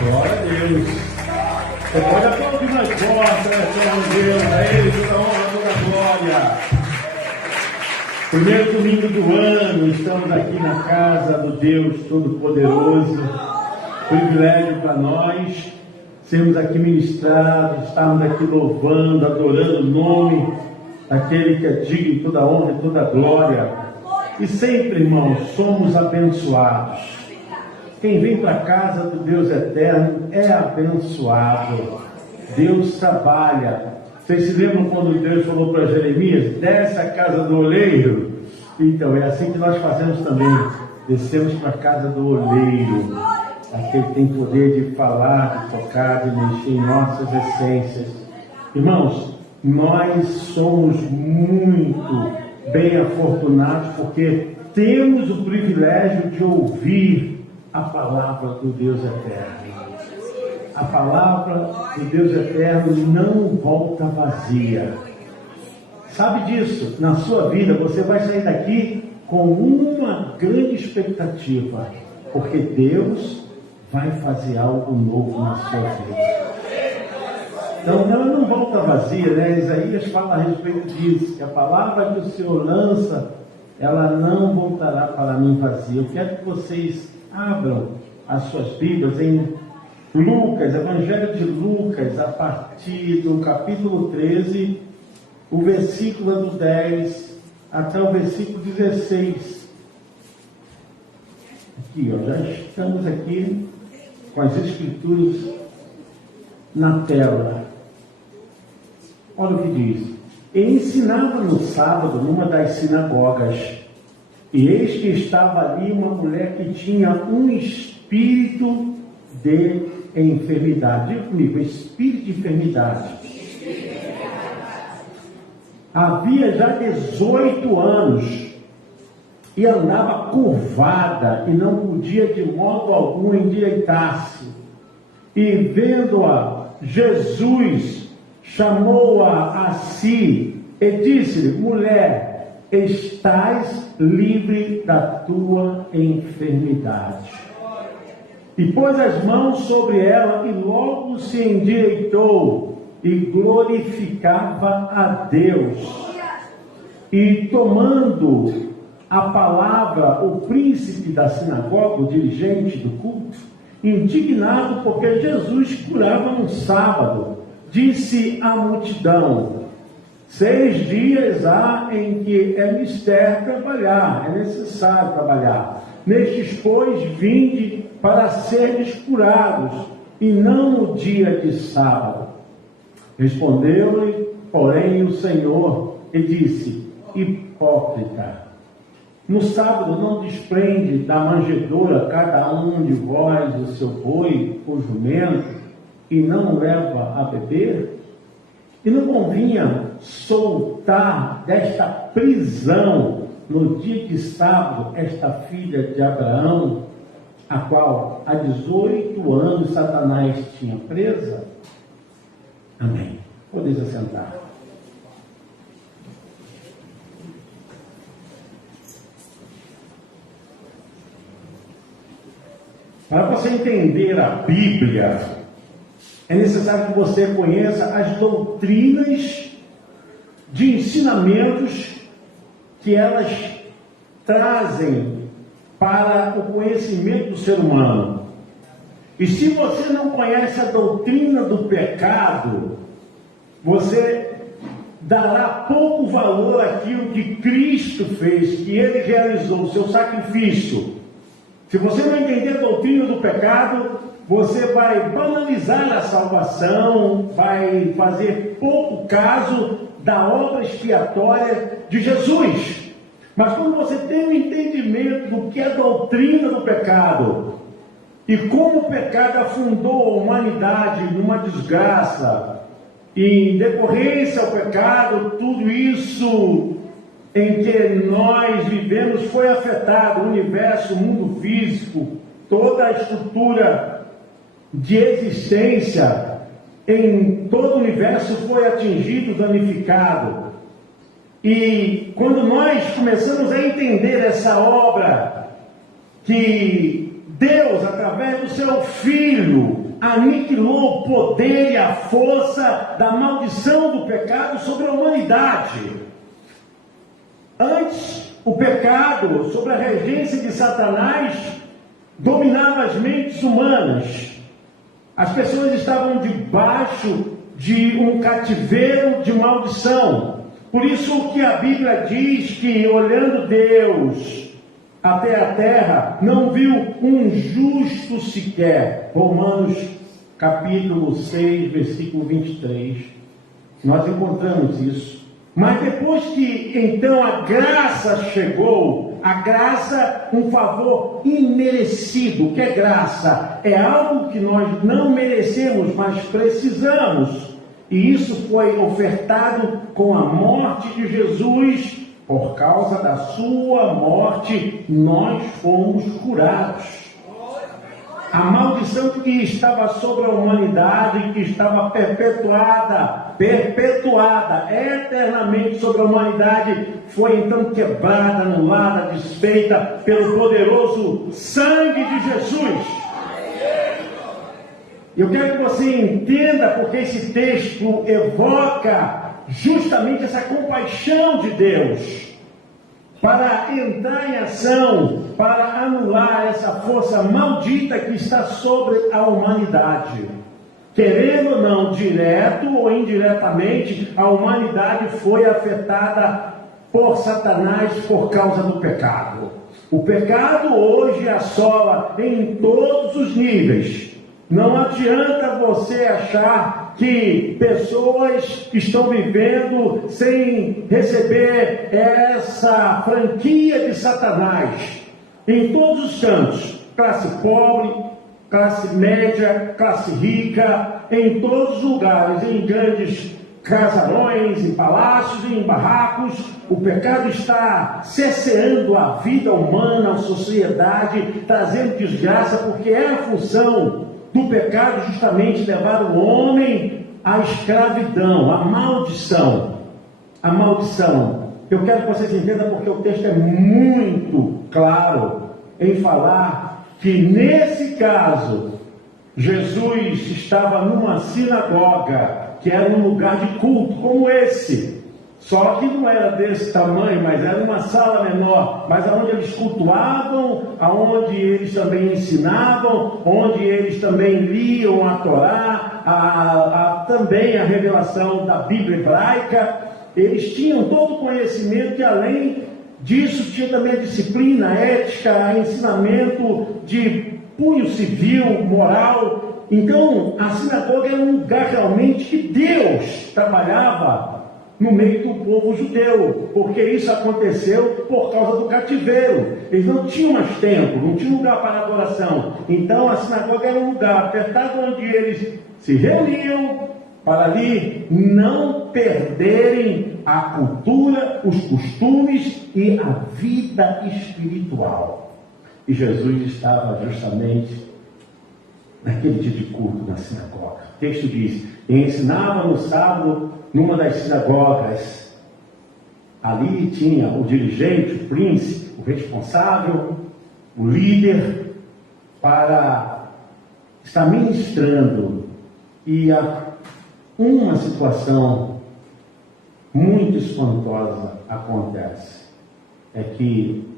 Glória a Deus. Você pode aplaudir mais forte, Senhor Deus, a Ele toda a honra, toda a glória. Primeiro domingo do ano, estamos aqui na casa do Deus Todo-Poderoso. Privilégio para nós sermos aqui ministrados, estarmos aqui louvando, adorando o nome daquele que é digno de toda honra e toda glória. E sempre, irmãos, somos abençoados. Quem vem para a casa do Deus eterno é abençoado. Deus trabalha. Vocês se lembram quando Deus falou para Jeremias: desce a casa do oleiro? Então é assim que nós fazemos também. Descemos para a casa do oleiro, aquele que tem poder de falar, de tocar, de mexer em nossas essências. Irmãos, nós somos muito bem afortunados porque temos o privilégio de ouvir a palavra do Deus eterno. A palavra do Deus eterno não volta vazia. Sabe disso? Na sua vida você vai sair daqui com uma grande expectativa, porque Deus vai fazer algo novo na sua vida. Então ela não volta vazia, né? Isaías fala a respeito disso, que a palavra que o Senhor lança, ela não voltará para mim vazia. Eu quero que vocês abram as suas Bíblias em Lucas, Evangelho de Lucas, a partir do capítulo 13, o versículo do 10 até o versículo 16. Aqui, ó, já estamos aqui com as Escrituras na tela. Olha o que diz: e ensinava no sábado numa das sinagogas, e eis que estava ali uma mulher que tinha um espírito de enfermidade. Diga comigo: espírito de enfermidade. Havia já 18 anos e andava curvada e não podia de modo algum endireitar-se. E vendo-a, Jesus chamou-a a si e disse-lhe: mulher, estás livre da tua enfermidade. E pôs as mãos sobre ela e logo se endireitou e glorificava a Deus. E tomando a palavra o príncipe da sinagoga, o dirigente do culto, indignado porque Jesus curava no sábado, disse à multidão: 6 dias há em que é mister trabalhar, é necessário trabalhar. Nestes, pois, vinde para seres curados, e não no dia de sábado. Respondeu-lhe, porém, o Senhor e disse: hipócrita, no sábado não desprende da manjedoura cada um de vós o seu boi ou jumento, e não leva a beber? E não convinha soltar desta prisão no dia de sábado esta filha de Abraão, a qual há 18 anos Satanás tinha presa? Amém. Podeis assentar. Para você entender a Bíblia, é necessário que você conheça as doutrinas de ensinamentos que elas trazem para o conhecimento do ser humano. E se você não conhece a doutrina do pecado, você dará pouco valor àquilo que Cristo fez, que Ele realizou, o seu sacrifício. Se você não entender a doutrina do pecado, você vai banalizar a salvação, vai fazer pouco caso da obra expiatória de Jesus. Mas quando você tem um entendimento do que é a doutrina do pecado, e como o pecado afundou a humanidade numa desgraça, e em decorrência ao pecado, tudo isso em que nós vivemos foi afetado, o universo, o mundo físico, toda a estrutura de existência em todo o universo foi atingido, danificado. E quando nós começamos a entender essa obra, que Deus, através do seu Filho, aniquilou o poder e a força da maldição do pecado sobre a humanidade. Antes, o pecado, sob a regência de Satanás, dominava as mentes humanas. As pessoas estavam debaixo de um cativeiro de maldição. Por isso que a Bíblia diz que, olhando Deus até a terra, não viu um justo sequer. Romanos capítulo 6, versículo 23. Nós encontramos isso. Mas depois que então a graça chegou, a graça, um favor imerecido. O que é graça? É algo que nós não merecemos, mas precisamos. E isso foi ofertado com a morte de Jesus. Por causa da sua morte, nós fomos curados. A maldição que estava sobre a humanidade, que estava perpetuada eternamente sobre a humanidade, foi então quebrada, anulada, desfeita pelo poderoso sangue de Jesus. Eu quero que você entenda porque esse texto evoca justamente essa compaixão de Deus para entrar em ação, para anular essa força maldita que está sobre a humanidade. Querendo ou não, direto ou indiretamente, a humanidade foi afetada por Satanás por causa do pecado. O pecado hoje assola em todos os níveis. Não adianta você achar que pessoas estão vivendo sem receber essa franquia de Satanás. Em todos os cantos, classe pobre, classe média, classe rica, em todos os lugares, em grandes casarões, em palácios, em barracos, o pecado está cerceando a vida humana, a sociedade, trazendo desgraça, porque é a função do pecado justamente levar o homem à escravidão, à maldição. A maldição. Eu quero que vocês entendam porque o texto é muito claro em falar que nesse caso Jesus estava numa sinagoga, que era um lugar de culto como esse. Só que não era desse tamanho, mas era uma sala menor, mas onde eles cultuavam, onde eles também ensinavam, onde eles também liam a Torá, também a revelação da Bíblia hebraica. Eles tinham todo o conhecimento e além disso tinha também a disciplina, a ética, a ensinamento de punho civil, moral. Então a sinagoga era um lugar realmente que Deus trabalhava no meio do povo judeu, porque isso aconteceu por causa do cativeiro. Eles não tinham mais templo, não tinham lugar para adoração. Então a sinagoga era um lugar apertado onde eles se reuniam para ali não perderem a cultura, os costumes e a vida espiritual. E Jesus estava justamente naquele dia de culto na sinagoga. O texto diz: e ensinava no sábado numa das sinagogas. Ali tinha o dirigente, o príncipe, o responsável, o líder, para estar ministrando. E uma situação muito espantosa acontece. É que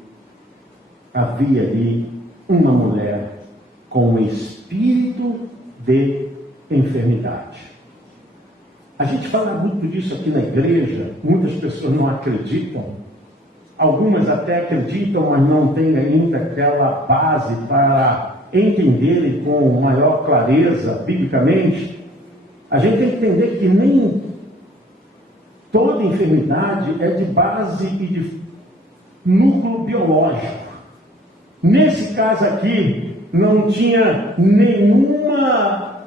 havia ali uma mulher com um espírito de enfermidade. A gente fala muito disso aqui na igreja, muitas pessoas não acreditam, algumas até acreditam, mas não têm ainda aquela base para entenderem com maior clareza, biblicamente. A gente tem que entender que nem toda enfermidade é de base e de núcleo biológico. Nesse caso aqui, não tinha nenhuma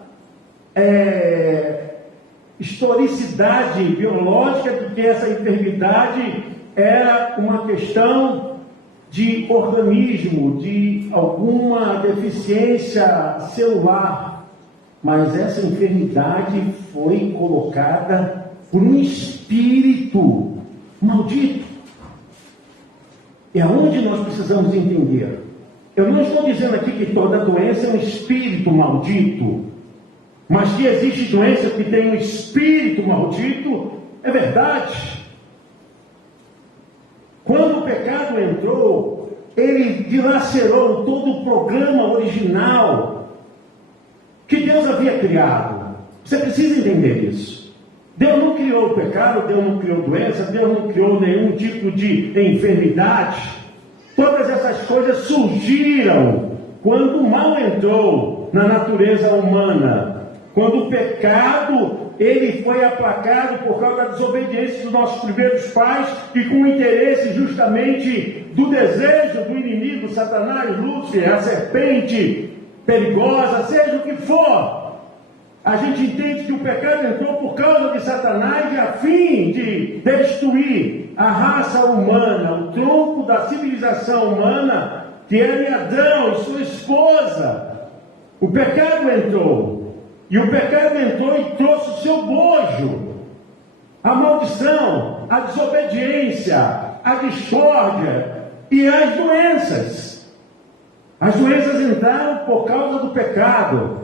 historicidade biológica de que essa enfermidade era uma questão de organismo, de alguma deficiência celular, mas essa enfermidade foi colocada por um espírito maldito. É onde nós precisamos entender. Eu não estou dizendo aqui que toda doença é um espírito maldito, mas que existe doença que tem um espírito maldito, é verdade. Quando o pecado entrou, ele dilacerou todo o programa original que Deus havia criado. Você precisa entender isso. Deus não criou o pecado, Deus não criou doença, Deus não criou nenhum tipo de enfermidade. Todas essas coisas surgiram quando o mal entrou na natureza humana. Quando o pecado, ele foi aplacado por causa da desobediência dos nossos primeiros pais e com o interesse justamente do desejo do inimigo, Satanás, Lúcifer, a serpente perigosa, seja o que for. A gente entende que o pecado entrou por causa de Satanás e a fim de destruir a raça humana, o tronco da civilização humana, que era Adão e sua esposa. O pecado entrou. E o pecado entrou e trouxe o seu bojo, a maldição, a desobediência, a discórdia e as doenças. As doenças entraram por causa do pecado.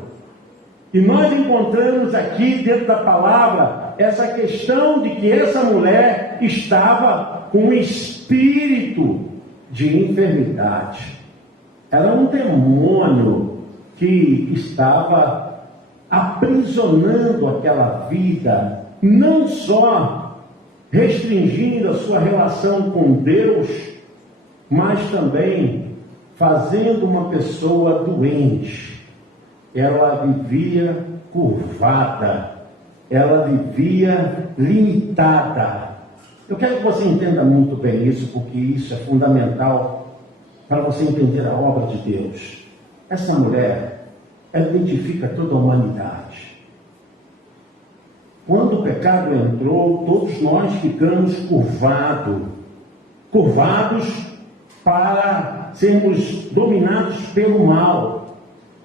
E nós encontramos aqui dentro da palavra essa questão de que essa mulher estava com um espírito de enfermidade. Era um demônio que estava aprisionando aquela vida, não só restringindo a sua relação com Deus, mas também fazendo uma pessoa doente. Ela vivia curvada, ela vivia limitada. Eu quero que você entenda muito bem isso, porque isso é fundamental para você entender a obra de Deus. Essa mulher, ela identifica toda a humanidade. Quando o pecado entrou, todos nós ficamos curvados para sermos dominados pelo mal.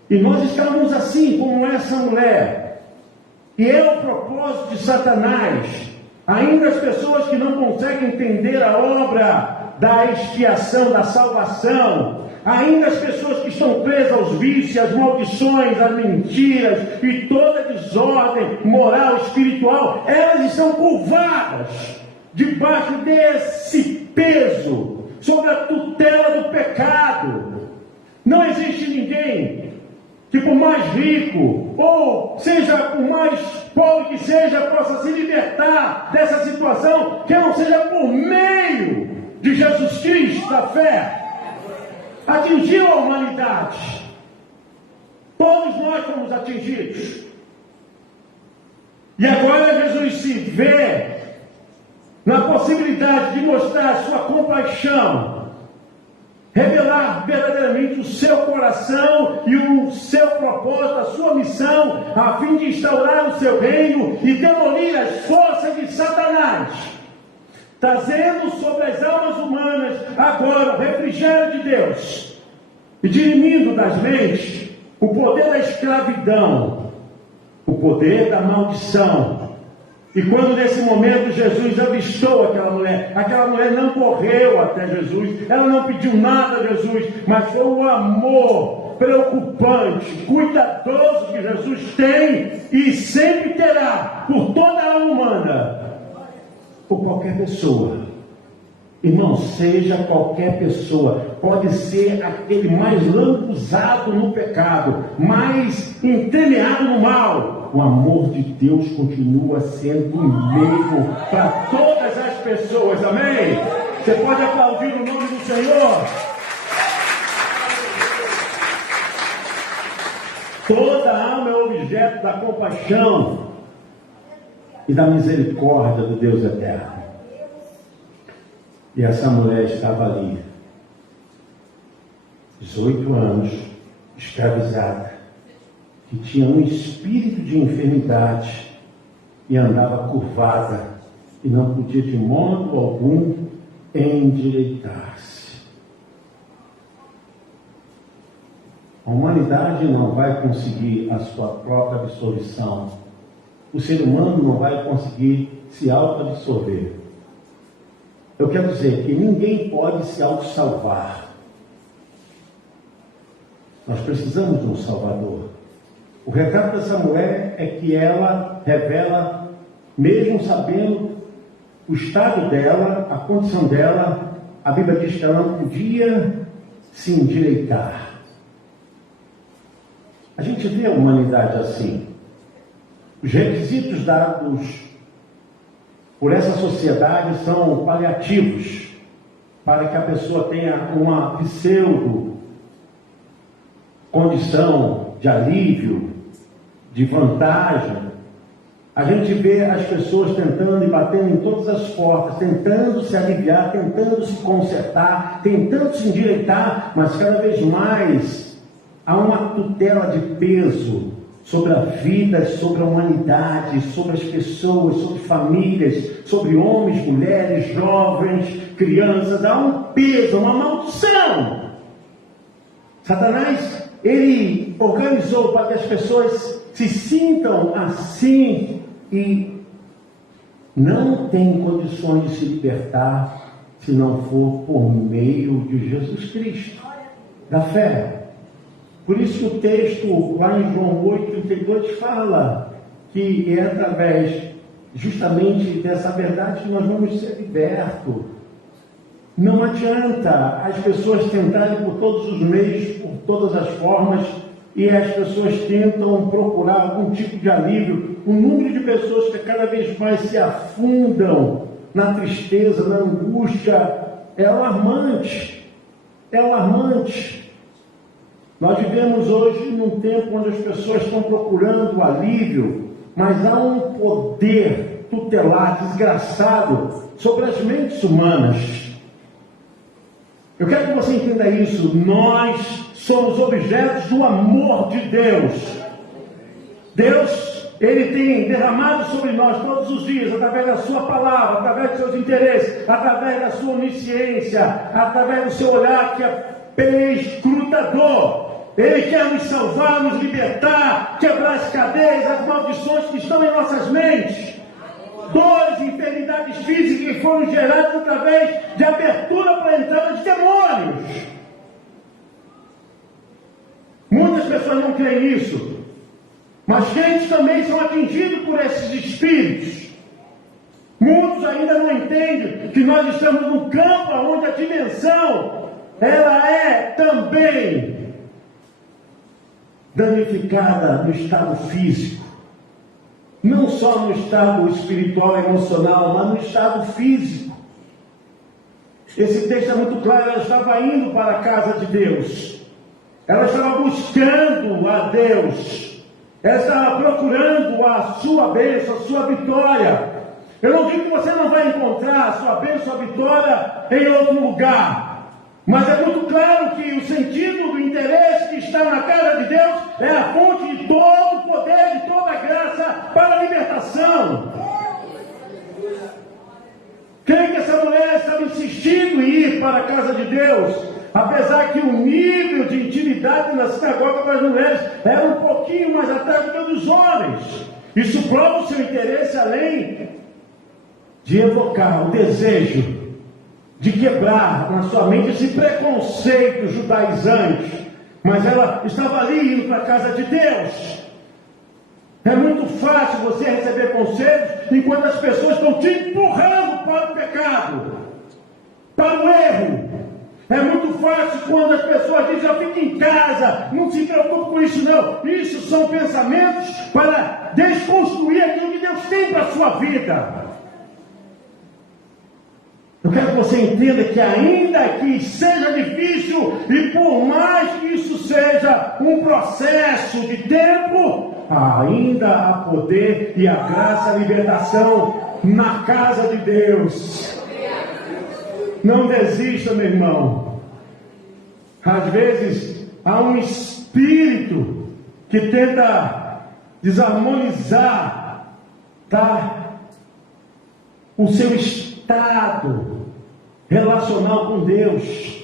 E nós estávamos assim, como essa mulher. E é o propósito de Satanás. Ainda as pessoas que não conseguem entender a obra da expiação, da salvação, ainda as pessoas que estão presas aos vícios, às maldições, às mentiras e toda desordem moral, espiritual, elas estão curvadas debaixo desse peso, sob a tutela do pecado. Não existe ninguém que, por mais rico, ou seja, por mais pobre que seja, possa se libertar dessa situação, que não seja por meio de Jesus Cristo, da fé. Atingiu a humanidade. Todos nós fomos atingidos. E agora Jesus se vê na possibilidade de mostrar a sua compaixão, revelar verdadeiramente o seu coração e o seu propósito, a sua missão, a fim de instaurar o seu reino e demolir as forças de Satanás, trazendo sobre as almas humanas agora o refrigério de Deus e dirimindo das mentes o poder da escravidão, o poder da maldição. E quando nesse momento Jesus avistou aquela mulher não correu até Jesus, ela não pediu nada a Jesus, mas foi o amor preocupante, cuidadoso que Jesus tem e sempre terá por toda a alma humana, por qualquer pessoa. Irmão, seja qualquer pessoa, pode ser aquele mais lambuzado no pecado, mais entremeado no mal. O amor de Deus continua sendo o mesmo para todas as pessoas, amém? Você pode aplaudir o nome do Senhor. Toda alma é objeto da compaixão e da misericórdia do Deus eterno. E essa mulher estava ali, 18 anos, escravizada, que tinha um espírito de enfermidade e andava curvada e não podia de modo algum endireitar-se. A humanidade não vai conseguir a sua própria absolvição. O ser humano não vai conseguir se auto-absorver. Eu quero dizer que ninguém pode se auto-salvar. Nós precisamos de um Salvador. O recado dessa mulher é que ela revela, mesmo sabendo o estado dela, a condição dela, a Bíblia diz que ela não podia se endireitar. A gente vê a humanidade assim. Os requisitos dados por essa sociedade são paliativos para que a pessoa tenha uma pseudo condição de alívio, de vantagem. A gente vê as pessoas tentando e batendo em todas as portas, tentando se aliviar, tentando se consertar, tentando se endireitar, mas cada vez mais há uma tutela de peso sobre a vida, sobre a humanidade, sobre as pessoas, sobre famílias, sobre homens, mulheres, jovens, crianças. Há um peso, uma maldição. Satanás, ele organizou para que as pessoas se sintam assim e não têm condições de se libertar se não for por meio de Jesus Cristo, da fé. Por isso que o texto lá em João 8,32 fala que é através justamente dessa verdade que nós vamos ser libertos. Não adianta as pessoas tentarem por todos os meios, por todas as formas, e as pessoas tentam procurar algum tipo de alívio. O número de pessoas que cada vez mais se afundam na tristeza, na angústia, é alarmante. É alarmante. Nós vivemos hoje num tempo onde as pessoas estão procurando alívio, mas há um poder tutelar, desgraçado, sobre as mentes humanas. Eu quero que você entenda isso. Nós somos objetos do amor de Deus. Deus, Ele tem derramado sobre nós todos os dias, através da sua palavra, através dos seus interesses, através da sua onisciência, através do seu olhar que é perscrutador. Ele quer nos salvar, nos libertar, quebrar as cadeias, as maldições que estão em nossas mentes. Dores, enfermidades físicas que foram geradas através de abertura para a entrada de demônios. Muitas pessoas não creem nisso, mas crentes também são atingidos por esses espíritos. Muitos ainda não entendem que nós estamos num campo onde a dimensão ela é também danificada no estado físico. Não só no estado espiritual, emocional, mas no estado físico. Esse texto é muito claro. Ela estava indo para a casa de Deus. Ela estava buscando a Deus. Ela estava procurando a sua bênção, a sua vitória. Eu não digo que você não vai encontrar a sua bênção, a sua vitória em outro lugar. Mas é muito claro que o sentido do interesse que está na casa de Deus é a fonte de todo o poder, de toda a graça para a libertação. Creio que essa mulher estava insistindo em ir para a casa de Deus, apesar que o nível de intimidade na sinagoga para as mulheres era um pouquinho mais atrás do que o dos homens. Isso prova o seu interesse, além de evocar o desejo de quebrar na sua mente esse preconceito judaizante. Mas ela estava ali indo para a casa de Deus. É muito fácil você receber conselhos enquanto as pessoas estão te empurrando para o pecado, para o erro. É muito fácil quando as pessoas dizem: eu fico em casa, não se preocupe com isso não. Isso são pensamentos para desconstruir aquilo que Deus tem para a sua vida. Eu quero que você entenda que ainda que seja difícil, e por mais que isso seja um processo de tempo, ainda há poder e a graça, a libertação na casa de Deus. Não desista, meu irmão. Às vezes há um espírito que tenta desarmonizar, o seu estado relacional com Deus,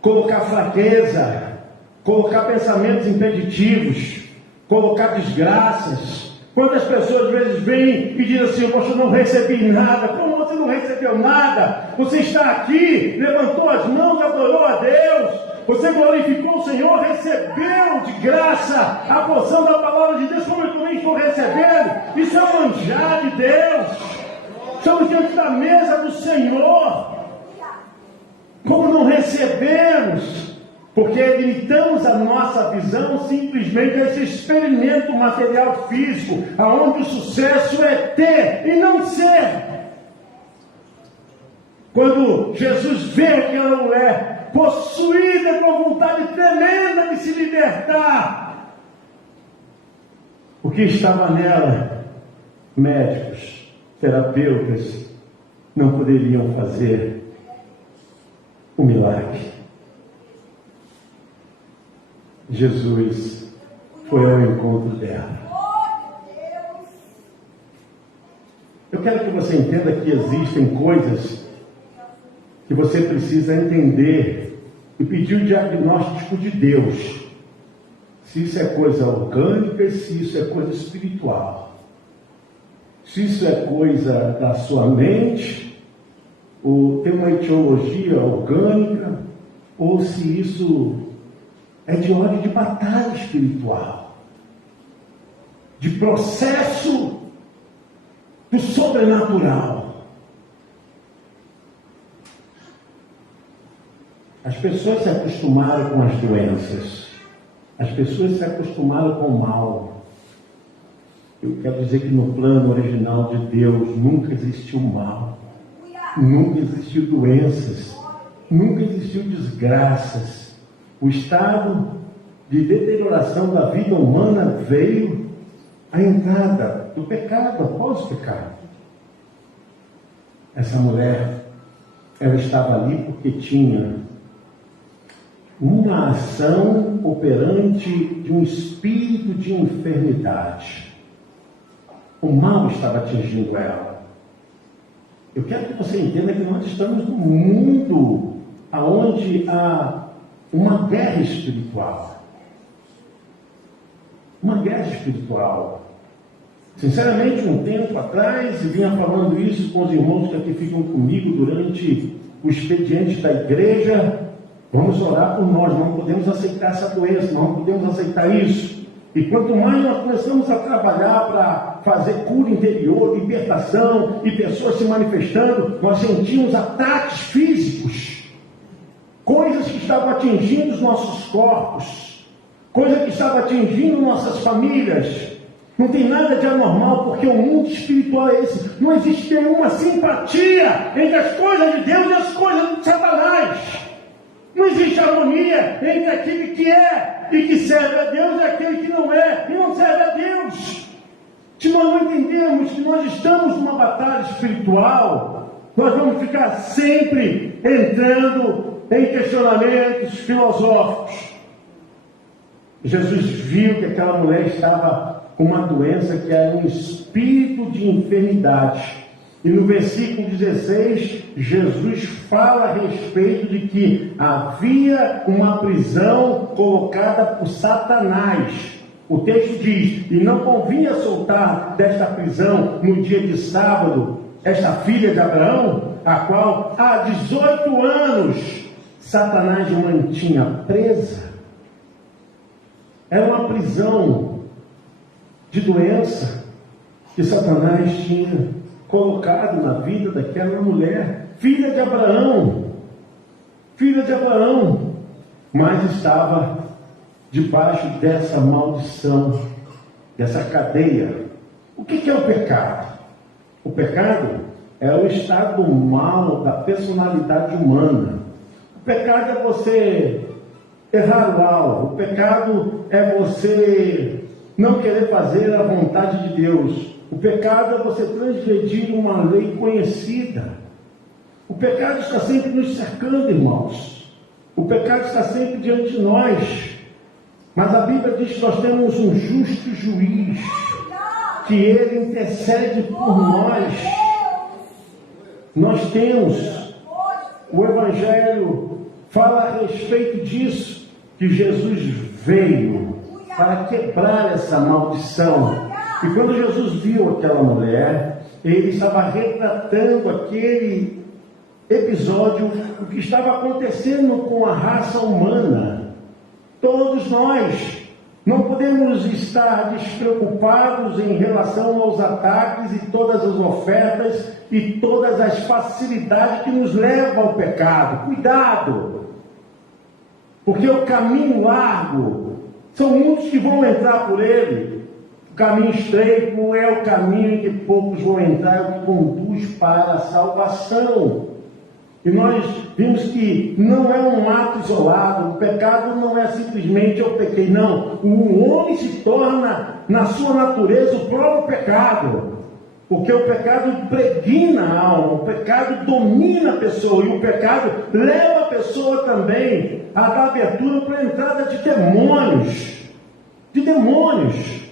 colocar fraqueza, colocar pensamentos impeditivos, colocar desgraças, Quantas pessoas às vezes vêm e dizem assim: poxa, eu não recebi nada. Como você não recebeu nada? Você está aqui, levantou as mãos, adorou a Deus, você glorificou o Senhor, recebeu de graça a porção da palavra de Deus, como eu também estou recebendo. Isso é o manjar de Deus. Estamos diante da mesa do Senhor. Como não recebemos? Porque limitamos a nossa visão simplesmente a esse experimento material físico, aonde o sucesso é ter e não ser. Quando Jesus vê aquela mulher possuída com vontade tremenda de se libertar, o que estava nela, médicos, terapeutas, não poderiam fazer o milagre. Jesus foi ao encontro dela. Eu quero que você entenda que existem coisas que você precisa entender e pedir o diagnóstico de Deus. Se isso é coisa orgânica e se isso é coisa espiritual. Se isso é coisa da sua mente, ou tem uma etiologia orgânica, ou se isso é de ordem de batalha espiritual, de processo do sobrenatural. As pessoas se acostumaram com as doenças, as pessoas se acostumaram com o mal. Eu quero dizer que no plano original de Deus nunca existiu mal, nunca existiu doenças, nunca existiu desgraças. O estado de deterioração da vida humana veio à entrada do pecado, após o pecado. Essa mulher, ela estava ali porque tinha uma ação operante de um espírito de enfermidade. O mal estava atingindo ela. Eu quero que você entenda que nós estamos num mundo onde há uma guerra espiritual. Uma guerra espiritual. Sinceramente, um tempo atrás, eu vinha falando isso com os irmãos que aqui ficam comigo durante o expediente da igreja. Vamos orar por nós, não podemos aceitar essa doença, não podemos aceitar isso. E quanto mais nós começamos a trabalhar para fazer cura interior, libertação e pessoas se manifestando, nós sentimos ataques físicos. Coisas que estavam atingindo os nossos corpos, coisas que estavam atingindo nossas famílias. Não tem nada de anormal, porque o mundo espiritual é esse. Não existe nenhuma simpatia entre as coisas de Deus e as coisas de Satanás. Não existe harmonia entre aquele que é e que serve a Deus e aquele que não é e não serve a Deus. Se nós não entendemos que nós estamos numa batalha espiritual, nós vamos ficar sempre entrando em questionamentos filosóficos. Jesus viu que aquela mulher estava com uma doença que era um espírito de enfermidade. E no versículo 16, Jesus fala a respeito de que havia uma prisão colocada por Satanás. O texto diz: e não convinha soltar desta prisão no dia de sábado esta filha de Abraão, a qual há 18 anos Satanás mantinha presa. Era uma prisão de doença que Satanás tinha colocado na vida daquela mulher, filha de Abraão, mas estava debaixo dessa maldição, dessa cadeia. O que é o pecado? O pecado é o estado mal da personalidade humana. O pecado é você errar o alvo. O pecado é você não querer fazer a vontade de Deus. O pecado é você transgredir uma lei conhecida. O pecado está sempre nos cercando, irmãos. O pecado está sempre diante de nós. Mas a Bíblia diz que nós temos um justo juiz, que ele intercede por nós. Nós temos, o Evangelho fala a respeito disso, que Jesus veio para quebrar essa maldição, E quando Jesus viu aquela mulher, ele estava retratando aquele episódio, o que estava acontecendo com a raça humana. Todos nós não podemos estar despreocupados em relação aos ataques e todas as ofertas e todas as facilidades que nos levam ao pecado. Cuidado! Porque o caminho largo, são muitos que vão entrar por ele. O caminho estreito é o caminho em que poucos vão entrar, é o que conduz para a salvação. E nós vimos que não é um ato isolado, o pecado não é simplesmente eu pequei, não. O homem se torna, na sua natureza, o próprio pecado. Porque o pecado impregna a alma, o pecado domina a pessoa, e o pecado leva a pessoa também a dar abertura para a entrada de demônios. De demônios.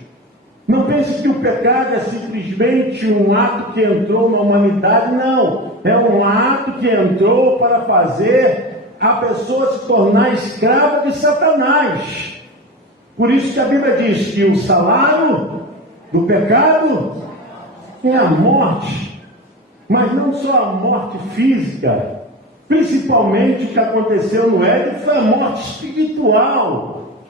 Não pense que o pecado é simplesmente um ato que entrou na humanidade, não. É um ato que entrou para fazer a pessoa se tornar escrava de Satanás. Por isso que a Bíblia diz que o salário do pecado é a morte. Mas não só a morte física. Principalmente o que aconteceu no Éden foi a morte espiritual.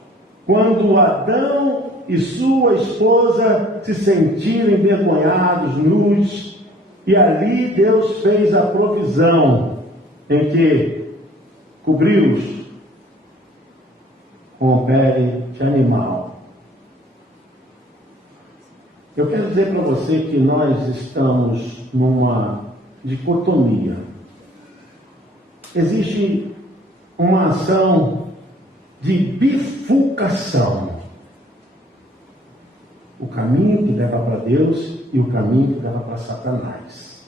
Quando Adão e sua esposa se sentiram envergonhados, nus, e ali Deus fez a provisão em que cobriu-os com pele de animal. Eu quero dizer para você que nós estamos numa dicotomia. Existe uma ação de bifurcação. O caminho que leva para Deus e o caminho que leva para Satanás.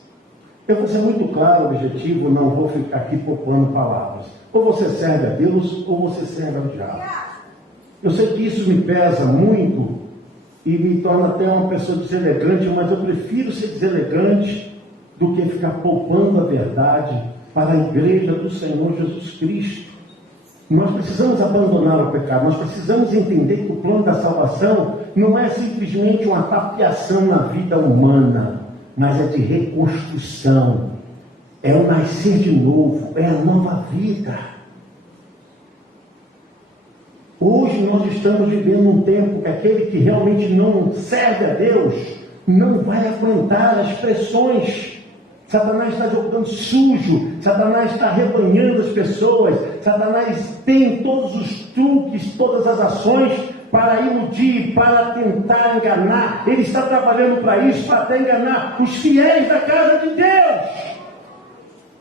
Eu vou ser muito claro, objetivo, não vou ficar aqui poupando palavras. Ou você serve a Deus ou você serve ao diabo. Eu sei que isso me pesa muito e me torna até uma pessoa deselegante, mas eu prefiro ser deselegante do que ficar poupando a verdade para a igreja do Senhor Jesus Cristo. Nós precisamos abandonar o pecado, nós precisamos entender que o plano da salvação não é simplesmente uma tapeação na vida humana, mas é de reconstrução, é o nascer de novo, é a nova vida. Hoje nós estamos vivendo um tempo que aquele que realmente não serve a Deus não vai aguentar as pressões. Satanás está jogando sujo, Satanás está rebanhando as pessoas, Satanás tem todos os truques, todas as ações para iludir, para tentar enganar. Ele está trabalhando para isso, para até enganar os fiéis da casa de Deus.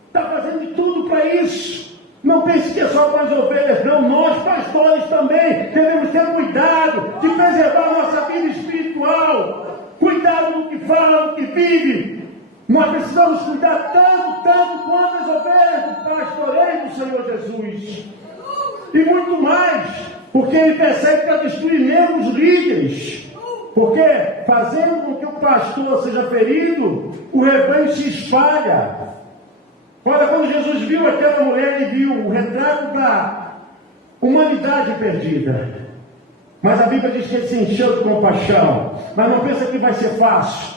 Está fazendo de tudo para isso. Não pense que é só para as ovelhas, não. Nós, pastores, também devemos ter cuidado de preservar a nossa vida espiritual. Cuidado no que fala, no que vive. Nós precisamos cuidar tanto quanto as ovelhas do pastoreio do Senhor Jesus. E muito mais, porque ele persegue para destruir mesmo os líderes. Porque fazendo com que o pastor seja ferido, o rebanho se espalha. Olha, quando Jesus viu aquela mulher, ele viu o retrato da humanidade perdida. Mas a Bíblia diz que ele se encheu de compaixão. Mas não pensa que vai ser fácil.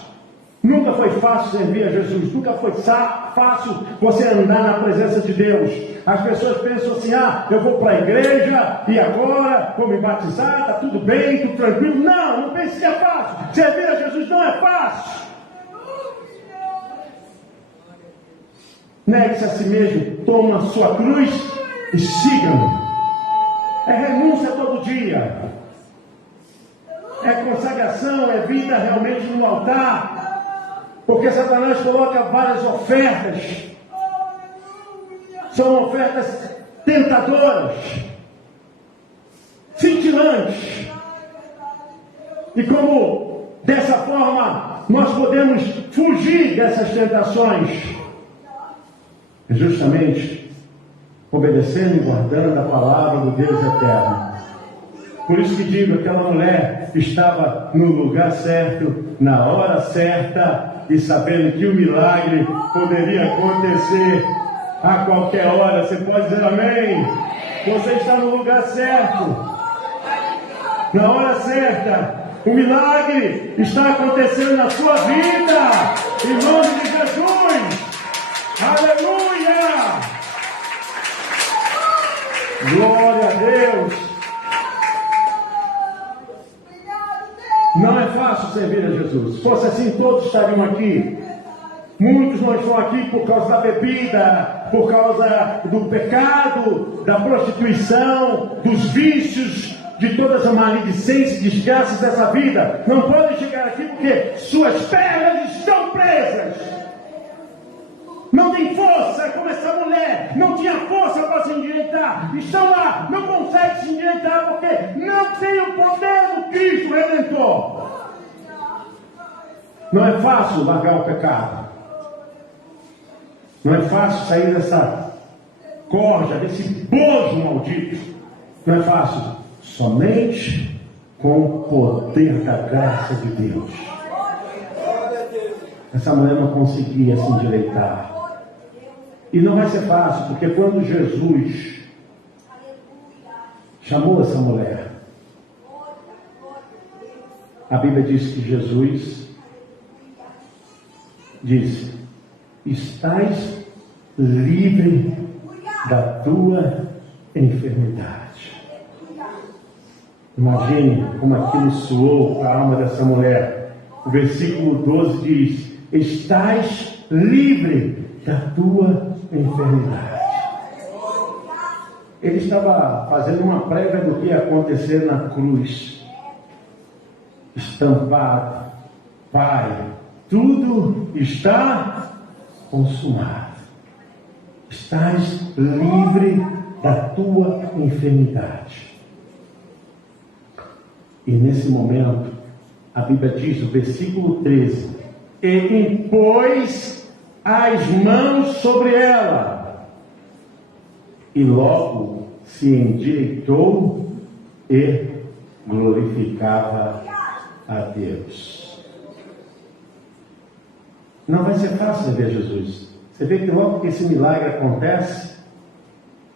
Nunca foi fácil servir a Jesus, nunca foi fácil você andar na presença de Deus. As pessoas pensam assim, eu vou para a igreja e agora vou me batizar, está tudo bem, tudo tranquilo. Não pense que é fácil. Servir a Jesus não é fácil. Negue-se a si mesmo, toma a sua cruz e siga-me. É renúncia todo dia. É consagração, é vida realmente no altar. Porque Satanás coloca várias ofertas. São ofertas tentadoras, cintilantes. E como dessa forma nós podemos fugir dessas tentações? Justamente obedecendo e guardando a palavra do Deus eterno. Por isso que digo, aquela mulher estava no lugar certo, na hora certa, e sabendo que o milagre poderia acontecer a qualquer hora. Você pode dizer amém? Você está no lugar certo, na hora certa. O milagre está acontecendo na sua vida. Em nome de Jesus. Aleluia! Glória a Deus. Não é fácil servir a Jesus. Se fosse assim, todos estariam aqui. Muitos não estão aqui por causa da bebida, por causa do pecado, da prostituição, dos vícios, de todas as maledicências e desgraças dessa vida. Não podem chegar aqui porque suas pernas estão presas. Não tem força, como essa mulher não tinha força para se endireitar. Estão lá, não consegue se endireitar porque não tem o poder do Cristo Redentor. Não é fácil largar o pecado. Não é fácil sair dessa corja, desse bojo maldito. Não é fácil. Somente com o poder da graça de Deus. Essa mulher não conseguia se endireitar. E não vai ser fácil, porque quando Jesus chamou essa mulher, a Bíblia diz que Jesus disse: estás livre da tua enfermidade. Imagine como aquilo soou para a alma dessa mulher. O versículo 12 diz: estás livre da tua enfermidade. Ele estava fazendo uma prévia do que ia acontecer na cruz. Estampado: Pai, tudo está consumado. Estás livre da tua enfermidade. E nesse momento, a Bíblia diz, no versículo 13: e impôs as mãos sobre ela, e logo se endireitou e glorificava a Deus. Não vai ser fácil ver Jesus. Você vê que logo que esse milagre acontece,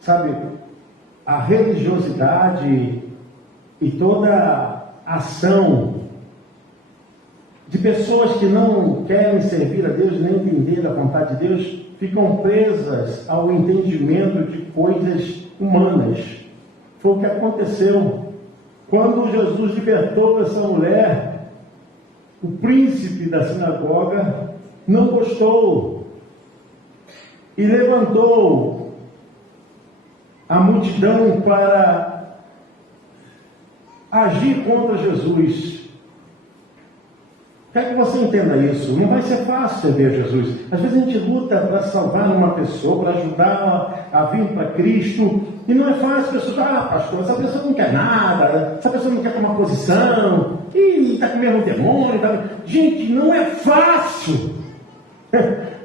sabe, a religiosidade e toda a ação de pessoas que não querem servir a Deus, nem entender a vontade de Deus, ficam presas ao entendimento de coisas humanas. Foi o que aconteceu. Quando Jesus libertou essa mulher, o príncipe da sinagoga não gostou e levantou a multidão para agir contra Jesus. Quero que você entenda isso. Não vai ser fácil servir Jesus. Às vezes a gente luta para salvar uma pessoa, para ajudar a vir para Cristo. E não é fácil. As pessoas falam: pastor, essa pessoa não quer nada, essa pessoa não quer tomar posição, e está comendo um demônio. Tá... Gente, não é fácil.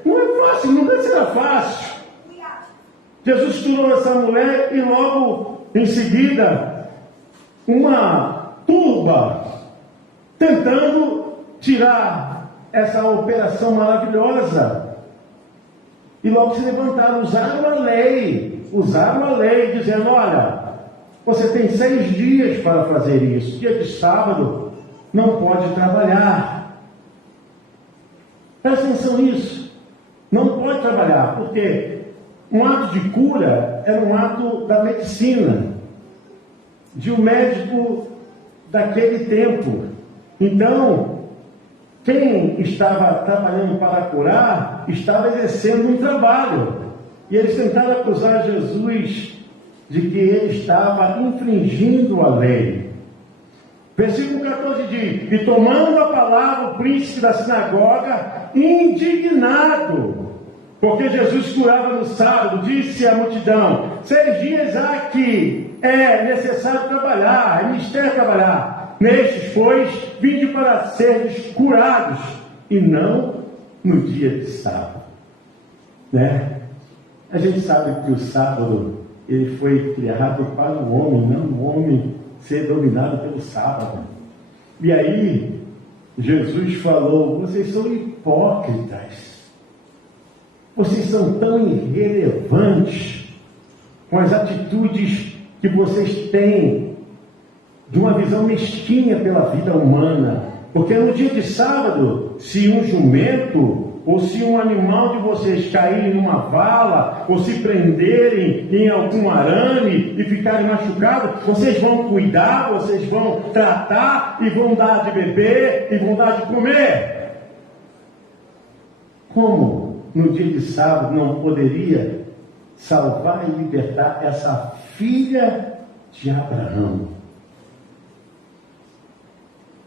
Não é fácil, nunca será fácil. Jesus curou essa mulher e logo em seguida uma turba tentando tirar essa operação maravilhosa. E logo se levantaram, usaram a lei, dizendo: olha, você tem 6 dias para fazer isso. Dia de sábado não pode trabalhar. Presta atenção nisso. Não pode trabalhar, porque um ato de cura era um ato da medicina, de um médico daquele tempo. Então, quem estava trabalhando para curar, estava exercendo um trabalho. E eles tentaram acusar Jesus de que ele estava infringindo a lei. Versículo 14 diz: e tomando a palavra o príncipe da sinagoga, indignado, porque Jesus curava no sábado, disse à multidão: 6 dias há que é necessário trabalhar, é mistério trabalhar. Nestes, pois, vinde para seres curados, e não no dia de sábado. Né? A gente sabe que o sábado ele foi criado para o homem, não o homem ser dominado pelo sábado. E aí, Jesus falou: vocês são hipócritas. Vocês são tão irrelevantes com as atitudes que vocês têm de uma visão mesquinha pela vida humana. Porque no dia de sábado, se um jumento ou se um animal de vocês caírem numa vala, ou se prenderem em algum arame e ficarem machucados, vocês vão cuidar, vocês vão tratar e vão dar de beber e vão dar de comer. Como no dia de sábado não poderia salvar e libertar essa filha de Abraão?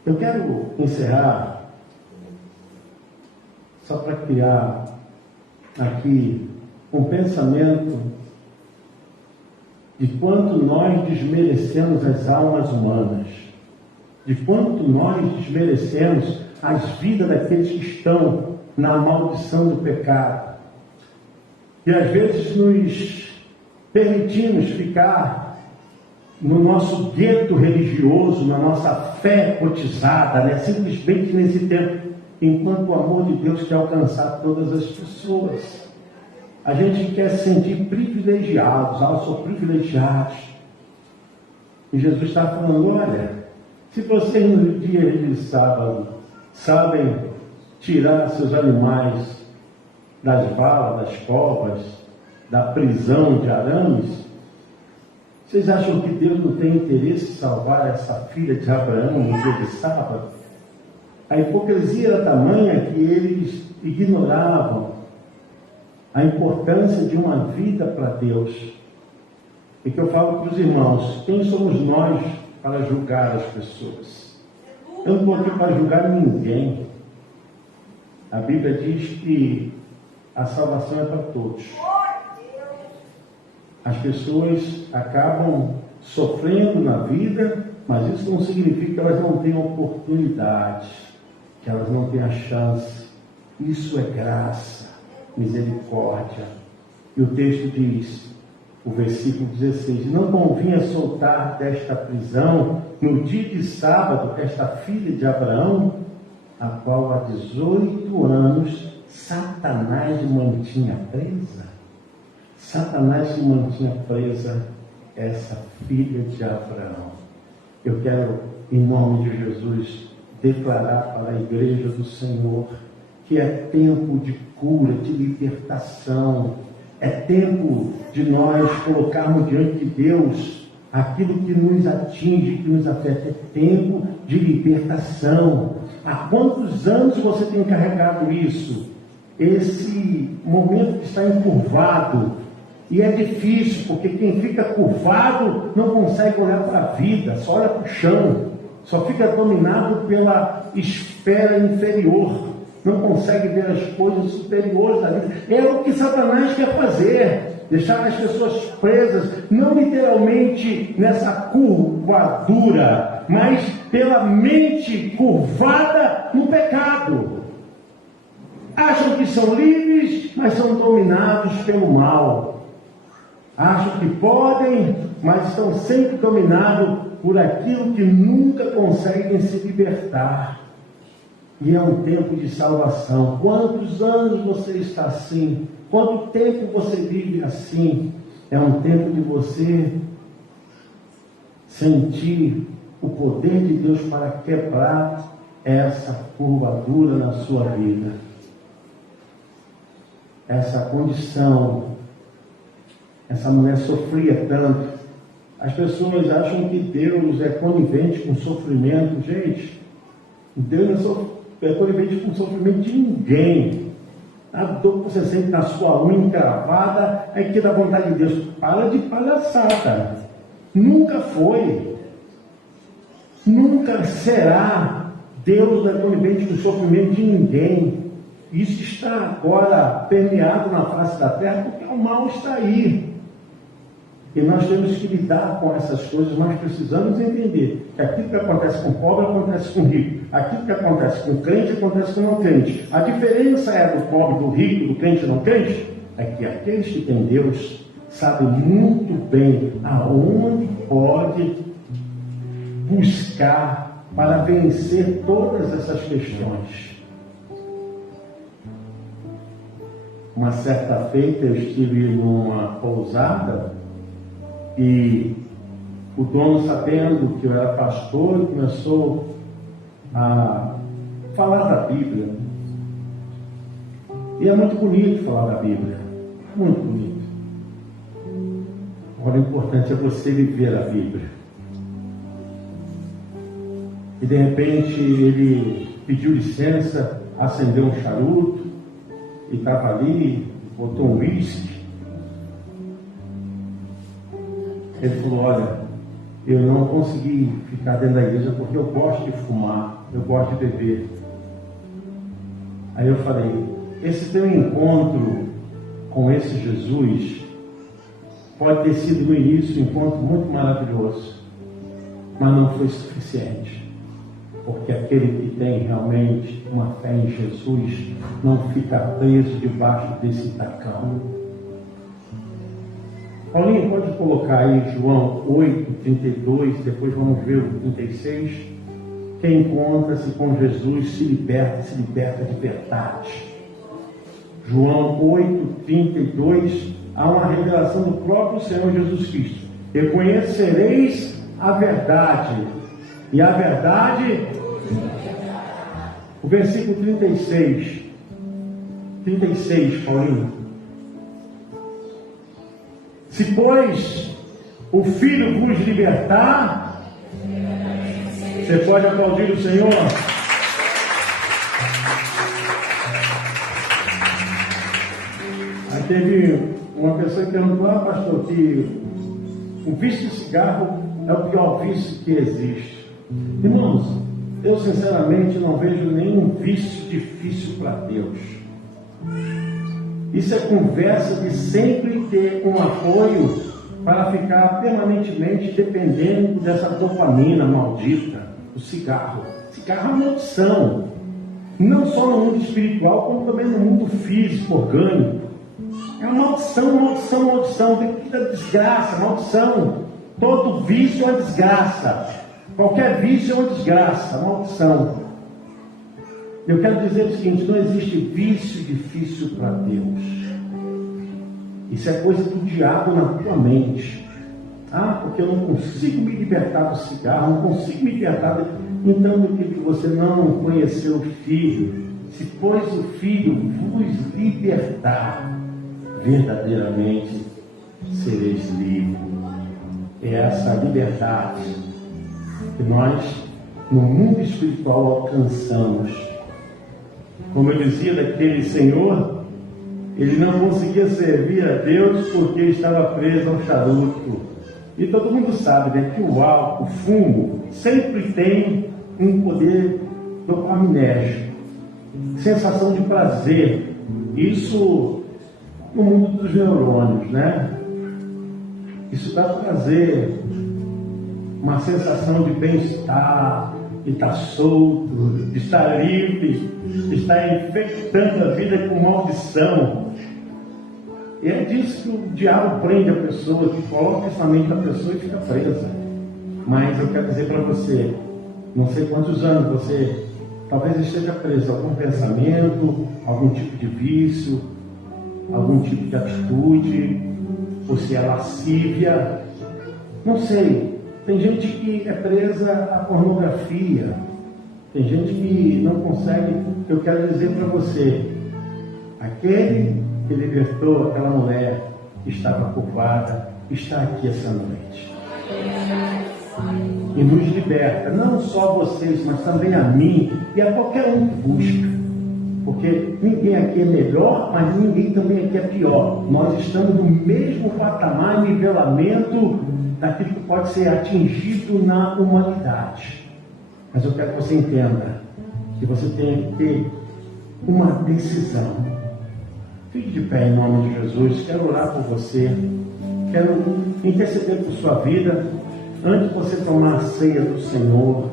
Eu quero encerrar só para criar aqui um pensamento de quanto nós desmerecemos as almas humanas, de quanto nós desmerecemos as vidas daqueles que estão na maldição do pecado. E às vezes nos permitimos ficar no nosso gueto religioso, na nossa fé cotizada, simplesmente nesse tempo, enquanto o amor de Deus quer alcançar todas as pessoas. A gente quer se sentir privilegiados, eu sou privilegiados. E Jesus está falando, olha, se vocês no dia de sábado sabem tirar seus animais das valas, das covas, da prisão de arames, vocês acham que Deus não tem interesse em salvar essa filha de Abraão no dia de sábado? A hipocrisia era tamanha que eles ignoravam a importância de uma vida para Deus. E que eu falo para os irmãos, quem somos nós para julgar as pessoas? Eu não estou aqui para julgar ninguém. A Bíblia diz que a salvação é para todos. As pessoas acabam sofrendo na vida, mas isso não significa que elas não tenham oportunidade, que elas não tenham a chance. Isso é graça, misericórdia. E o texto diz, o versículo 16, não convinha soltar desta prisão no dia de sábado esta filha de Abraão, a qual há 18 anos Satanás mantinha presa. Satanás mantinha presa essa filha de Abraão. Eu quero, em nome de Jesus, declarar para a igreja do Senhor que é tempo de cura, de libertação. É tempo de nós colocarmos diante de Deus aquilo que nos atinge, que nos afeta. É tempo de libertação. Há quantos anos você tem carregado isso? Esse momento que está encurvado. E é difícil, porque quem fica curvado não consegue olhar para a vida, só olha para o chão, só fica dominado pela esfera inferior, não consegue ver as coisas superiores da vida. É o que Satanás quer fazer, deixar as pessoas presas, não literalmente nessa curvadura, mas pela mente curvada no pecado. Acham que são livres, mas são dominados pelo mal. Acham que podem, mas estão sempre dominados por aquilo que nunca conseguem se libertar. E é um tempo de salvação. Quantos anos você está assim? Quanto tempo você vive assim? É um tempo de você sentir o poder de Deus para quebrar essa curvadura na sua vida. Essa condição. Essa mulher sofria tanto. As pessoas acham que Deus é conivente com o sofrimento. Gente, Deus não é conivente com o sofrimento de ninguém. A dor que você sente na sua unha encravada é que dá vontade de Deus. Para de palhaçada. Nunca foi. Nunca será. Deus não é conivente com o sofrimento de ninguém. Isso está agora permeado na face da terra porque o mal está aí. E nós temos que lidar com essas coisas, nós precisamos entender que aquilo que acontece com o pobre acontece com o rico, aquilo que acontece com o crente acontece com o não crente. A diferença é do pobre, do rico, do crente e não crente, é que aqueles que têm Deus sabem muito bem aonde pode buscar para vencer todas essas questões. Uma certa feita eu estive numa pousada e o dono, sabendo que eu era pastor, começou a falar da Bíblia. E é muito bonito falar da Bíblia, muito bonito. Agora, o importante é você viver a Bíblia. E de repente ele pediu licença, acendeu um charuto e estava ali, botou um uísque. Ele falou: olha, eu não consegui ficar dentro da igreja porque eu gosto de fumar, eu gosto de beber. Aí eu falei: esse teu encontro com esse Jesus pode ter sido no início um encontro muito maravilhoso, mas não foi suficiente, porque aquele que tem realmente uma fé em Jesus não fica preso debaixo desse tacão. Paulinho, pode colocar aí João 8:32, depois vamos ver o 36. Quem encontra-se com Jesus se liberta de verdade. João 8:32, há uma revelação do próprio Senhor Jesus Cristo. E conhecereis a verdade, e a verdade, o versículo 36, Paulinho. Se, pois, o Filho vos libertar, você pode aplaudir o Senhor? Aí teve uma pessoa que perguntou: pastor, que o vício de cigarro é o pior vício que existe. Irmãos, eu sinceramente não vejo nenhum vício difícil para Deus. Isso é conversa de sempre ter um apoio para ficar permanentemente dependendo dessa dopamina maldita, do cigarro. Cigarro é uma maldição, não só no mundo espiritual, como também no mundo físico, orgânico. É uma maldição, devido desgraça, maldição. Todo vício é uma desgraça, qualquer vício é uma desgraça, maldição. Eu quero dizer o seguinte: não existe vício difícil para Deus. Isso é coisa do diabo na tua mente. Porque eu não consigo me libertar do cigarro, não consigo me libertar. Então, do que você não conheceu o Filho, se pois o Filho vos libertar, verdadeiramente sereis livres. É essa liberdade que nós, no mundo espiritual, alcançamos. Como eu dizia daquele senhor, ele não conseguia servir a Deus porque estava preso ao charuto. E todo mundo sabe, né, que o álcool, o fumo, sempre tem um poder dopaminérgico, sensação de prazer. Isso no mundo dos neurônios, né? Isso dá prazer, uma sensação de bem-estar, de estar solto, de estar livre, de estar infectando a vida com maldição. E é disso que o diabo prende a pessoa, que coloca isso na mente da pessoa e fica presa. Mas eu quero dizer para você, não sei quantos anos você talvez esteja preso a algum pensamento, algum tipo de vício, algum tipo de atitude, você é lascívia, não sei. Tem gente que é presa à pornografia, tem gente que não consegue. Eu quero dizer para você, aquele que libertou aquela mulher que estava curvada está aqui essa noite e nos liberta, não só vocês, mas também a mim e a qualquer um que busca, porque ninguém aqui é melhor, mas ninguém também aqui é pior. Nós estamos no mesmo patamar, nivelamento daquilo que pode ser atingido na humanidade. Mas eu quero que você entenda que você tem que ter uma decisão. Fique de pé em nome de Jesus. Quero orar por você, quero interceder por sua vida. Antes de você tomar a ceia do Senhor,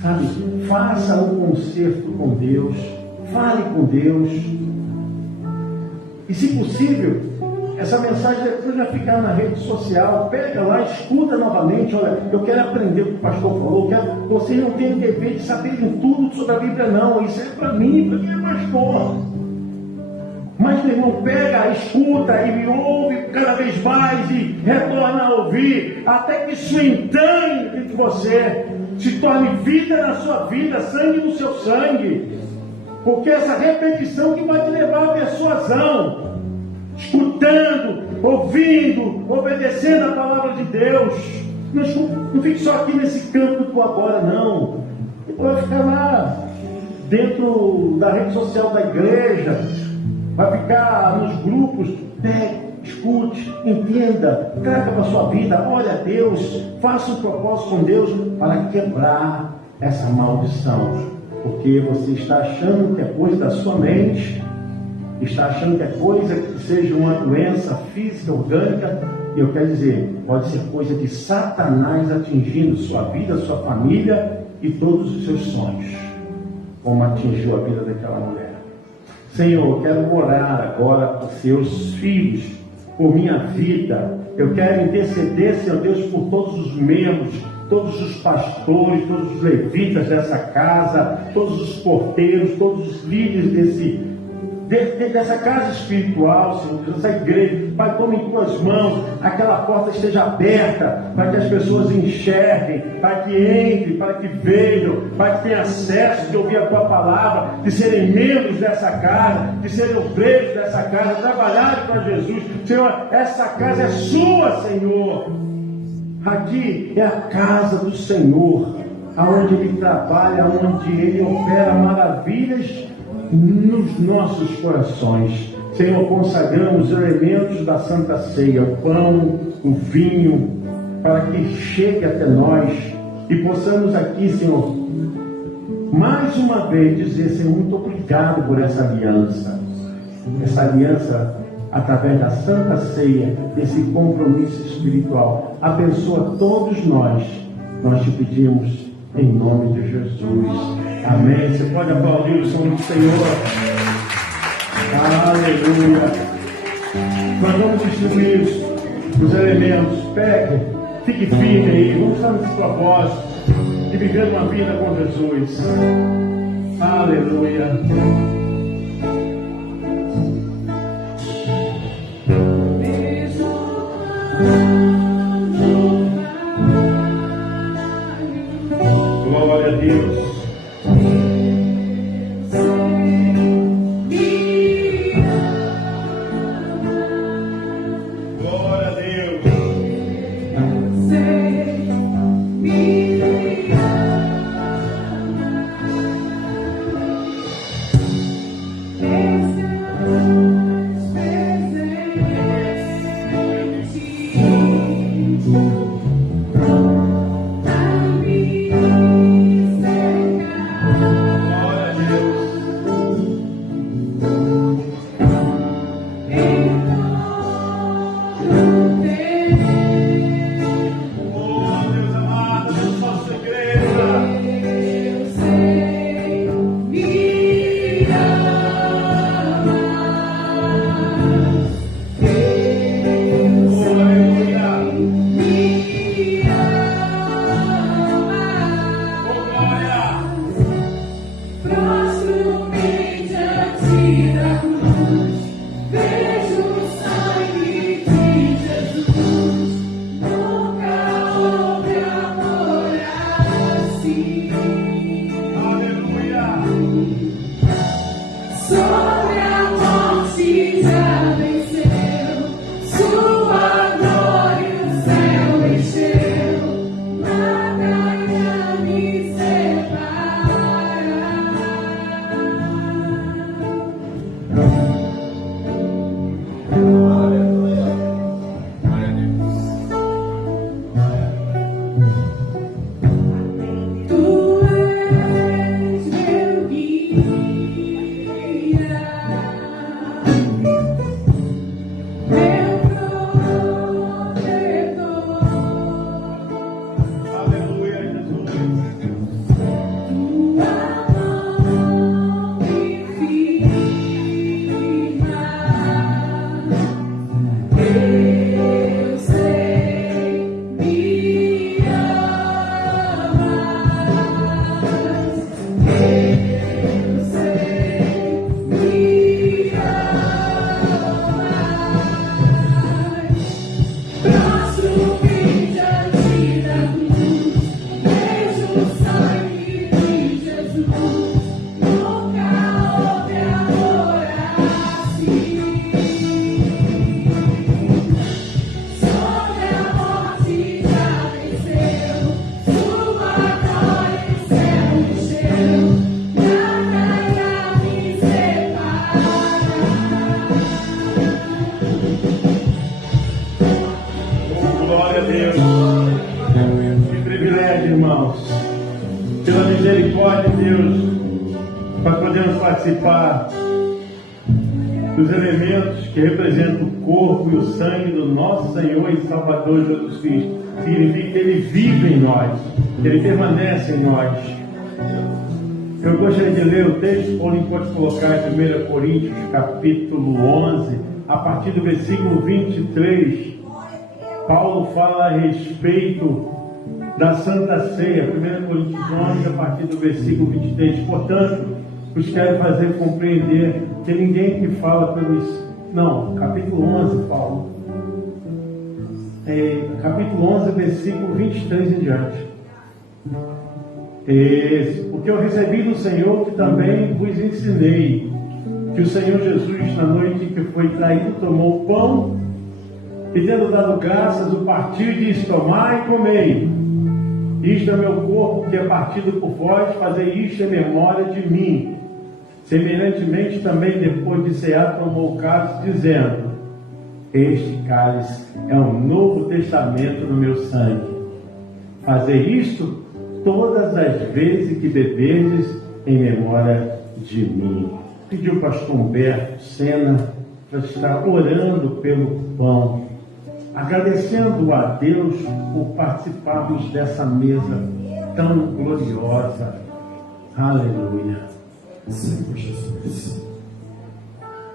sabe, faça um concerto com Deus, fale com Deus, e se possível, essa mensagem depois vai ficar na rede social, pega lá, escuta novamente. Olha, eu quero aprender o que o pastor falou, vocês não têm o dever de saberem tudo sobre a Bíblia, não, isso é para mim é pastor. Mas, meu irmão, pega, escuta e me ouve cada vez mais e retorna a ouvir, até que isso entranhe dentro de você, se torne vida na sua vida, sangue no seu sangue. Porque essa repetição que vai te levar à persuasão, escutando, ouvindo, obedecendo a palavra de Deus. Não fique só aqui nesse campo do agora, não. Vai ficar lá dentro da rede social da igreja, vai ficar nos grupos. Escute, entenda, traga para a sua vida, olha a Deus, faça um propósito com Deus para quebrar essa maldição. Porque você está achando que é coisa da sua mente, está achando que é coisa que seja uma doença física, orgânica. E eu quero dizer, pode ser coisa de Satanás atingindo sua vida, sua família e todos os seus sonhos, como atingiu a vida daquela mulher. Senhor, eu quero orar agora por seus filhos, por minha vida. Eu quero interceder, Senhor Deus, por todos os membros, todos os pastores, todos os levitas dessa casa, todos os porteiros, todos os líderes dessa casa espiritual, Senhor Deus, dessa igreja. Pai, toma em tuas mãos, aquela porta esteja aberta, para que as pessoas enxerguem, para que entrem, para que vejam, para que tenham acesso de ouvir a tua palavra, de serem membros dessa casa, de serem obreiros dessa casa, trabalharem para Jesus. Senhor, essa casa é sua, Senhor. Aqui é a casa do Senhor, aonde Ele trabalha, onde Ele opera maravilhas nos nossos corações. Senhor, consagramos os elementos da Santa Ceia, o pão, o vinho, para que chegue até nós e possamos aqui, Senhor, mais uma vez dizer, Senhor, muito obrigado por essa aliança através da Santa Ceia, esse compromisso espiritual. Abençoa todos nós te pedimos em nome de Jesus. Amém. Você pode aplaudir o som do Senhor. Aleluia. Nós vamos distribuir os elementos. Pegue, fique firme aí. Vamos estar nesse propósito de viver uma vida com Jesus. Aleluia. Glória a Deus. Glória a Deus. Vejo o sangue de Jesus. Glória a Deus. Que privilégio, irmãos. Pela misericórdia de Deus, nós podemos participar dos elementos que representam o corpo e o sangue do nosso Senhor e Salvador Jesus Cristo. Significa que Ele vive em nós, que Ele permanece em nós. Eu gostaria de ler o texto, Paulo pode colocar em 1 Coríntios, capítulo 11, a partir do versículo 23. Paulo fala a respeito da Santa Ceia, 1 Coríntios 11, a partir do versículo 23. Portanto, os quero fazer compreender que ninguém que fala pelos... Não, capítulo 11, Paulo. Capítulo 11, versículo 23 em diante. Porque eu recebi do Senhor que também vos ensinei, que o Senhor Jesus, na noite em que foi traído, tomou o pão e, tendo dado graças, o partiu e disse: tomai e comei. Isto é meu corpo que é partido por vós, fazei isto em memória de mim. Semelhantemente também, depois de cear, tomou o cálice, dizendo: este cálice é um novo testamento no meu sangue. Fazei isto todas as vezes que beberdes em memória de mim. Pediu o pastor Humberto Sena para estar orando pelo pão, agradecendo a Deus por participarmos dessa mesa tão gloriosa. Aleluia. Senhor Jesus,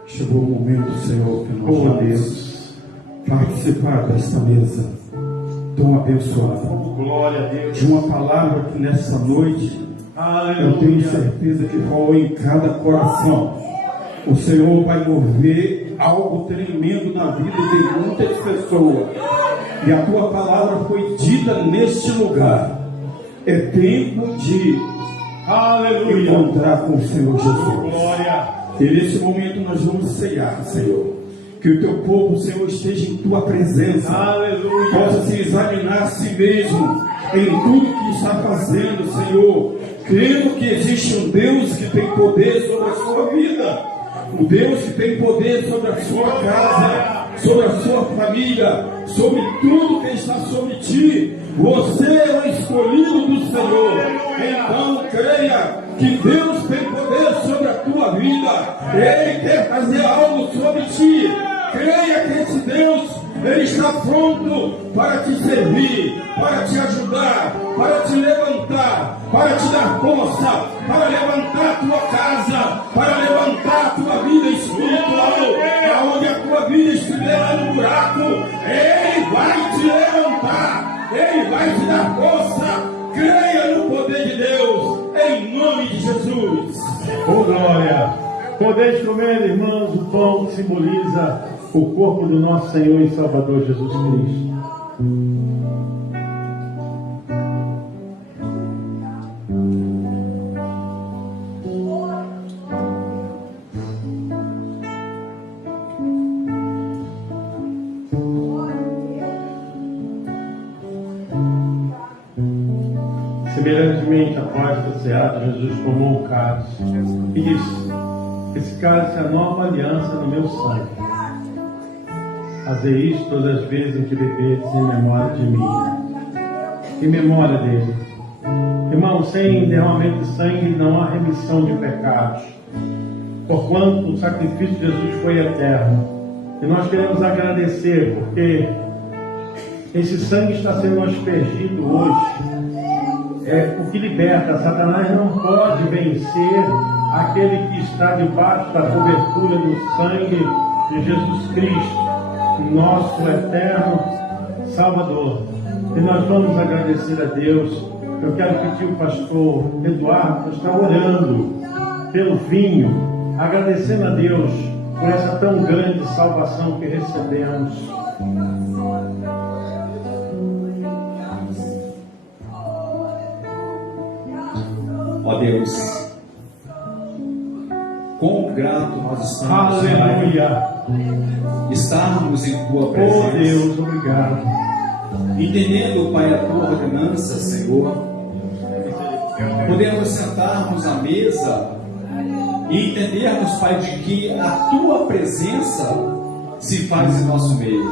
chegou o momento, Senhor, que nós vamos participar desta mesa tão abençoada. Glória a Deus. De uma palavra que nessa noite, aleluia, eu tenho certeza que falou em cada coração. O Senhor vai mover algo tremendo na vida de muitas pessoas. E a tua palavra foi dita neste lugar. É tempo de aleluia, encontrar com o Senhor Jesus. Glória. E nesse momento nós vamos ceiar, Senhor. Que o teu povo, Senhor, esteja em tua presença. Aleluia. Possa se examinar a si mesmo em tudo que está fazendo, Senhor. Crendo que existe um Deus que tem poder sobre a sua vida. Um Deus que tem poder sobre a sua casa, sobre a sua família, sobre tudo que está sobre ti. Você é o escolhido do Senhor. Então creia que Deus tem poder sobre a tua vida. Ele quer fazer algo sobre ti. Creia que esse Deus, Ele está pronto para te servir, para te ajudar, para te levantar, para te dar força, para levantar a tua casa, para levantar a tua vida espiritual. Aonde a tua vida estiver lá no buraco, Ele vai te levantar, Ele vai te dar força. Creia no poder de Deus, em nome de Jesus. Oh, glória. Podeis comer, irmãos, o pão que simboliza o corpo do nosso Senhor e Salvador Jesus Cristo. Semelhantemente, após ter ceado, Jesus tomou o cálice e disse: esse cálice é a nova aliança no meu sangue. Fazei isto todas as vezes em que beberdes em memória de mim. Em memória dele. Irmão, sem derramamento de sangue não há remissão de pecados. Porquanto o sacrifício de Jesus foi eterno. E nós queremos agradecer, porque esse sangue está sendo aspergido hoje. É o que liberta. Satanás não pode vencer aquele que está debaixo da cobertura do sangue de Jesus Cristo, nosso eterno Salvador. E nós vamos agradecer a Deus. Eu quero pedir o pastor Eduardo para estar orando pelo vinho, agradecendo a Deus por essa tão grande salvação que recebemos. Ó Deus, quão grato nós estamos, Aleluia. Pai, estarmos em Tua presença. Oh Deus, obrigado. Entendendo, Pai, a Tua ordenança, Senhor, podemos sentarmos à mesa e entendermos, Pai, de que a Tua presença se faz em nosso meio.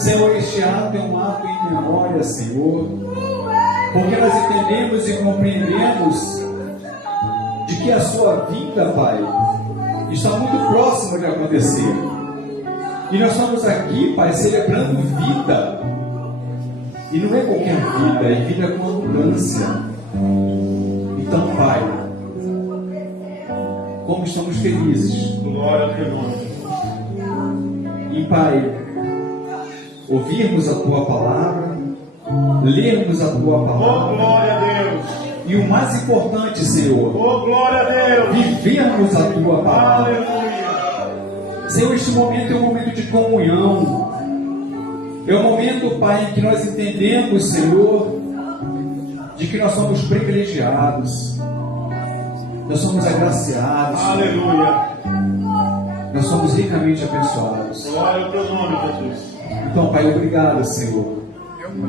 Senhor, este ato é um ato em memória, Senhor, porque nós entendemos e compreendemos de que a sua vinda, Pai, está muito próxima de acontecer. E nós estamos aqui, Pai, celebrando vida. E não é qualquer vida, é vida com abundância. Então, Pai, como estamos felizes. Glória ao teu nome. E, Pai, ouvirmos a Tua palavra, lermos a Tua Oh, palavra. glória a Deus. E o mais importante, Senhor, Oh, glória a Deus. vivermos a Tua palavra. Aleluia. Senhor, este momento é um momento de comunhão. É um momento, Pai, em que nós entendemos, Senhor, de que nós somos privilegiados. Nós somos agraciados. Aleluia. Nós somos ricamente abençoados. Glória ao teu nome, Jesus. Então, Pai, obrigado, Senhor.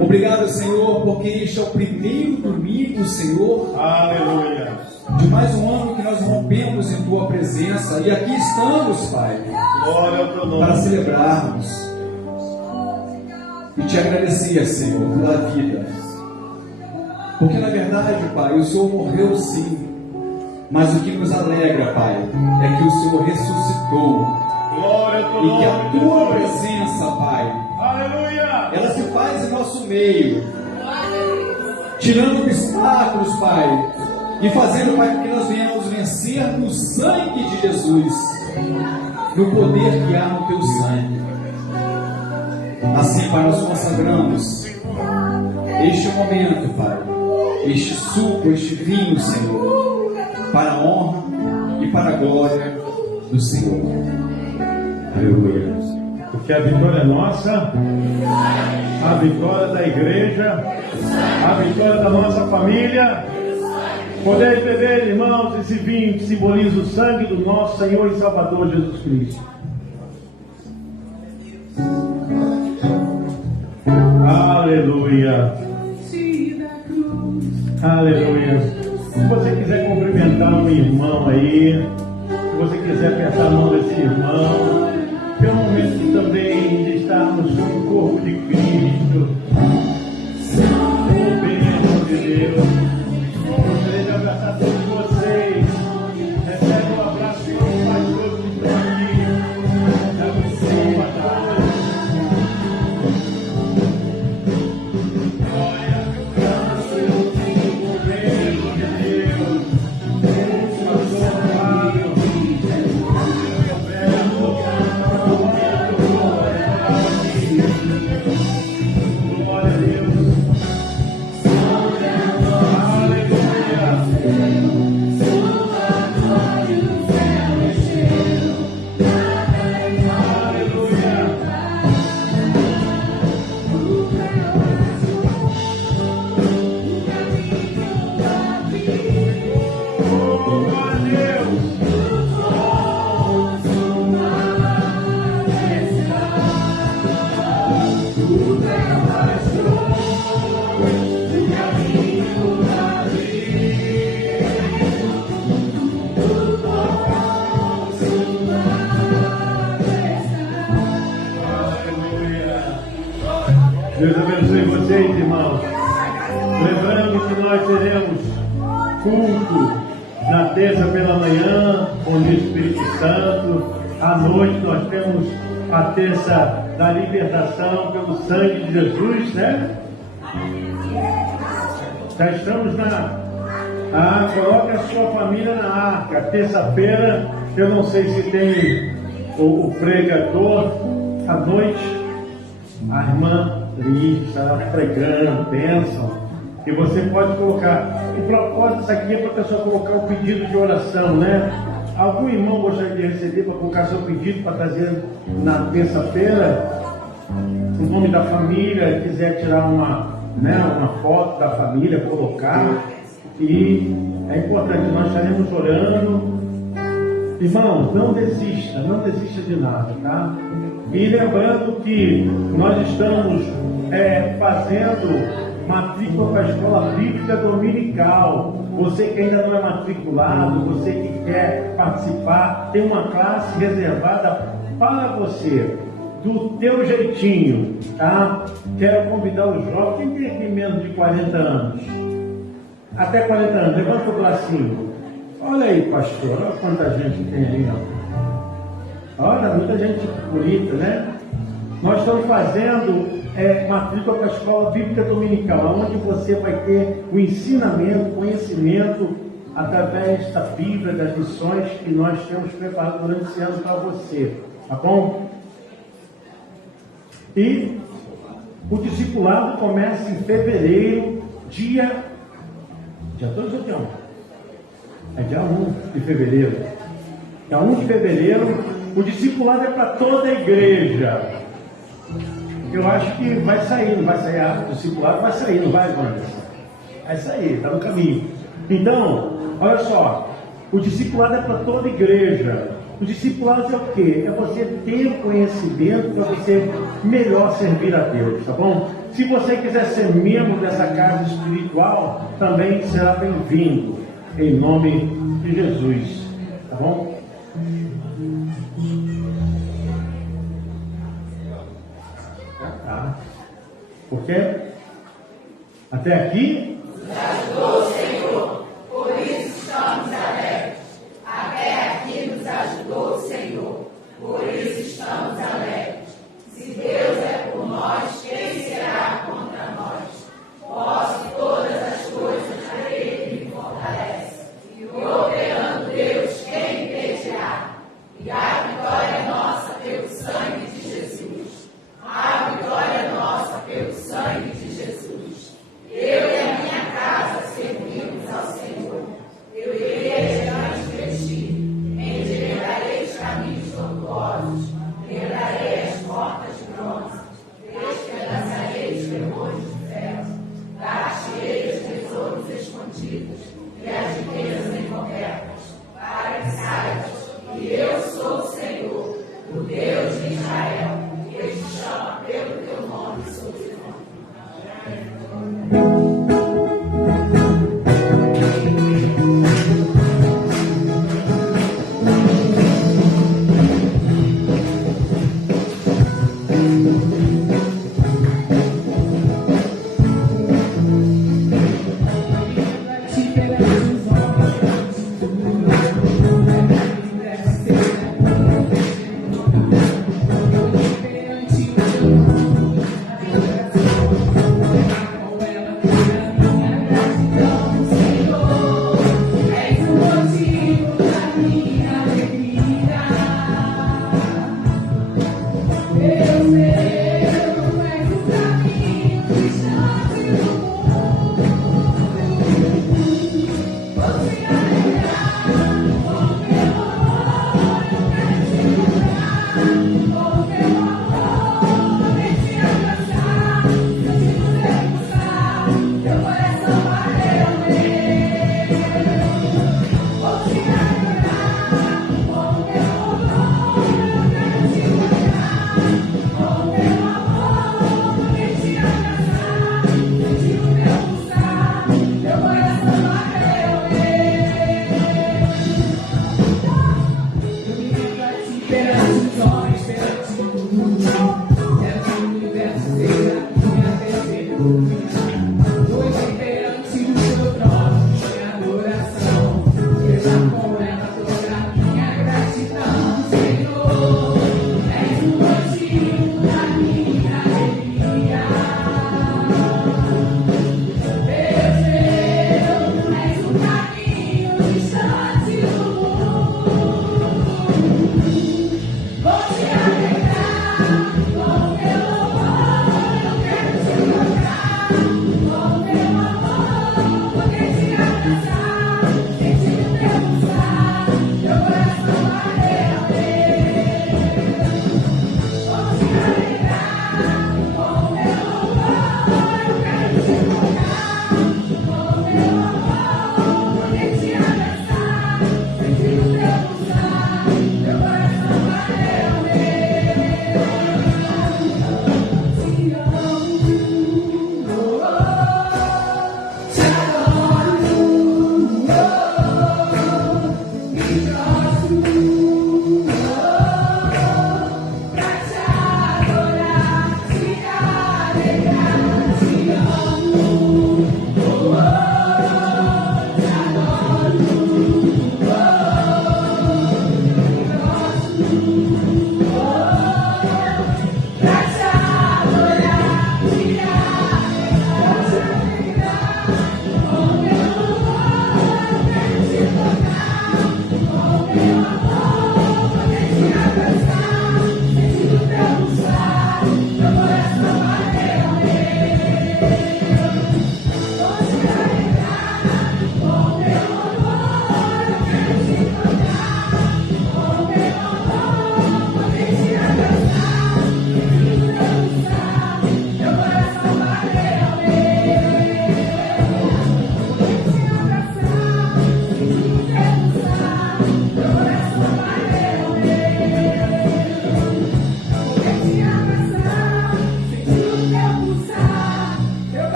Obrigado, Senhor, porque este é o primeiro domingo, Senhor, Aleluia. de mais um ano que nós rompemos em Tua presença. E aqui estamos, Pai, Glória ao teu para nome. celebrarmos e Te agradecer, Senhor, pela vida. Porque, na verdade, Pai, o Senhor morreu sim, mas o que nos alegra, Pai, é que o Senhor ressuscitou Glória ao teu e que a nome. Tua Jesus. presença, Pai, Aleluia. ela se faz em nosso meio, tirando obstáculos, Pai, e fazendo, Pai, com que nós venhamos vencer no sangue de Jesus, no poder que há no Teu sangue. Assim, Pai, nós consagramos este momento, Pai, este suco, este vinho, Senhor, para a honra e para a glória do Senhor. Aleluia. Porque a vitória é nossa, a vitória da igreja, a vitória da nossa família. Podeis beber, irmãos, esse vinho que simboliza o sangue do nosso Senhor e Salvador Jesus Cristo. Aleluia. Aleluia. Se você quiser cumprimentar um irmão aí, se você quiser apertar a mão desse irmão, pelo momento também de estarmos no corpo de Cristo, o beijo de Deus. Gostaria de abraçar todos vocês. Recebe um abraço do pastor que está aqui. Da missão, batalha. Glória ao beijo de Deus. Pastor Fábio. Glória a Deus. Deus abençoe vocês, irmãos. Lembrando que nós teremos culto na terça pela manhã com o Espírito Santo. À noite nós temos a terça da libertação pelo sangue de Jesus, né? Já estamos na... coloque a sua família na arca. Terça-feira, eu não sei se tem o pregador à noite. A irmã Liz está pregando, bênção. E você pode colocar. O propósito disso aqui é para a pessoa colocar o pedido de oração, né? Algum irmão gostaria de receber para colocar seu pedido para trazer na terça-feira o nome da família, quiser tirar uma foto da família, colocar. E é importante, nós estaremos orando. Irmãos, não desista de nada, tá? E lembrando que nós estamos fazendo matrícula para a escola bíblica dominical. Você que ainda não é matriculado, você que quer participar, tem uma classe reservada para você. do teu jeitinho, tá? Quero convidar os jovens, quem tem aqui menos de 40 anos? Até 40 anos, levanta o bracinho. Olha aí, pastor, olha quanta gente tem aí, ó. Olha, muita gente bonita, né? Nós estamos fazendo matrícula para a escola bíblica dominical, onde você vai ter o ensinamento, conhecimento através da Bíblia, das lições que nós temos preparado durante esse ano para você, tá bom? E o discipulado começa em fevereiro, dia 2 ou dia 1? É dia 1 de fevereiro. Dia 1 de fevereiro, o discipulado é para toda a igreja. Eu acho que vai sair, não vai sair? O discipulado vai sair, não vai, Wanderson? Vai sair, está no caminho. Então, olha só, o discipulado é para toda a igreja. O discipulado é o quê? É você ter conhecimento para você melhor servir a Deus, tá bom? Se você quiser ser membro dessa casa espiritual, também será bem-vindo, em nome de Jesus, tá bom? Tá. Por quê? Até aqui? Nos ajudou o Senhor, por isso estamos alegres. Até aqui nos ajudou o Senhor, por isso estamos alegres. Se Deus é por nós, quem será contra nós? Posso todas as coisas naquele que me fortalece. E operando Deus, quem impedirá? E a vitória é nossa pelo sangue de Jesus. A vitória é nossa pelo sangue de Jesus. Eu e a minha casa seremos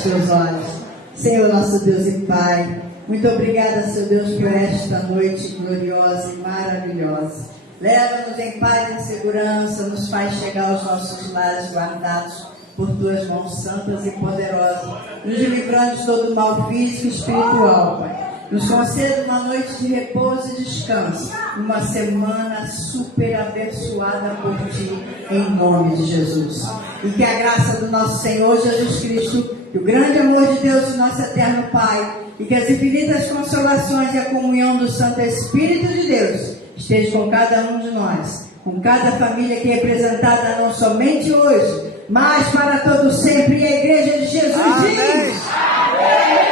os teus olhos. Senhor, nosso Deus e Pai, muito obrigada, Senhor Deus, por esta noite gloriosa e maravilhosa. Leva-nos em paz e segurança, nos faz chegar aos nossos lares guardados por tuas mãos santas e poderosas, nos livrando de todo mal físico e espiritual, Pai. Nos conceda uma noite de repouso e descanso, uma semana super abençoada por Ti, em nome de Jesus. E que a graça do nosso Senhor Jesus Cristo, e o grande amor de Deus, nosso eterno Pai, e que as infinitas consolações e a comunhão do Santo Espírito de Deus esteja com cada um de nós, com cada família aqui representada, não somente hoje, mas para todo sempre. E a Igreja de Jesus diz: Amém.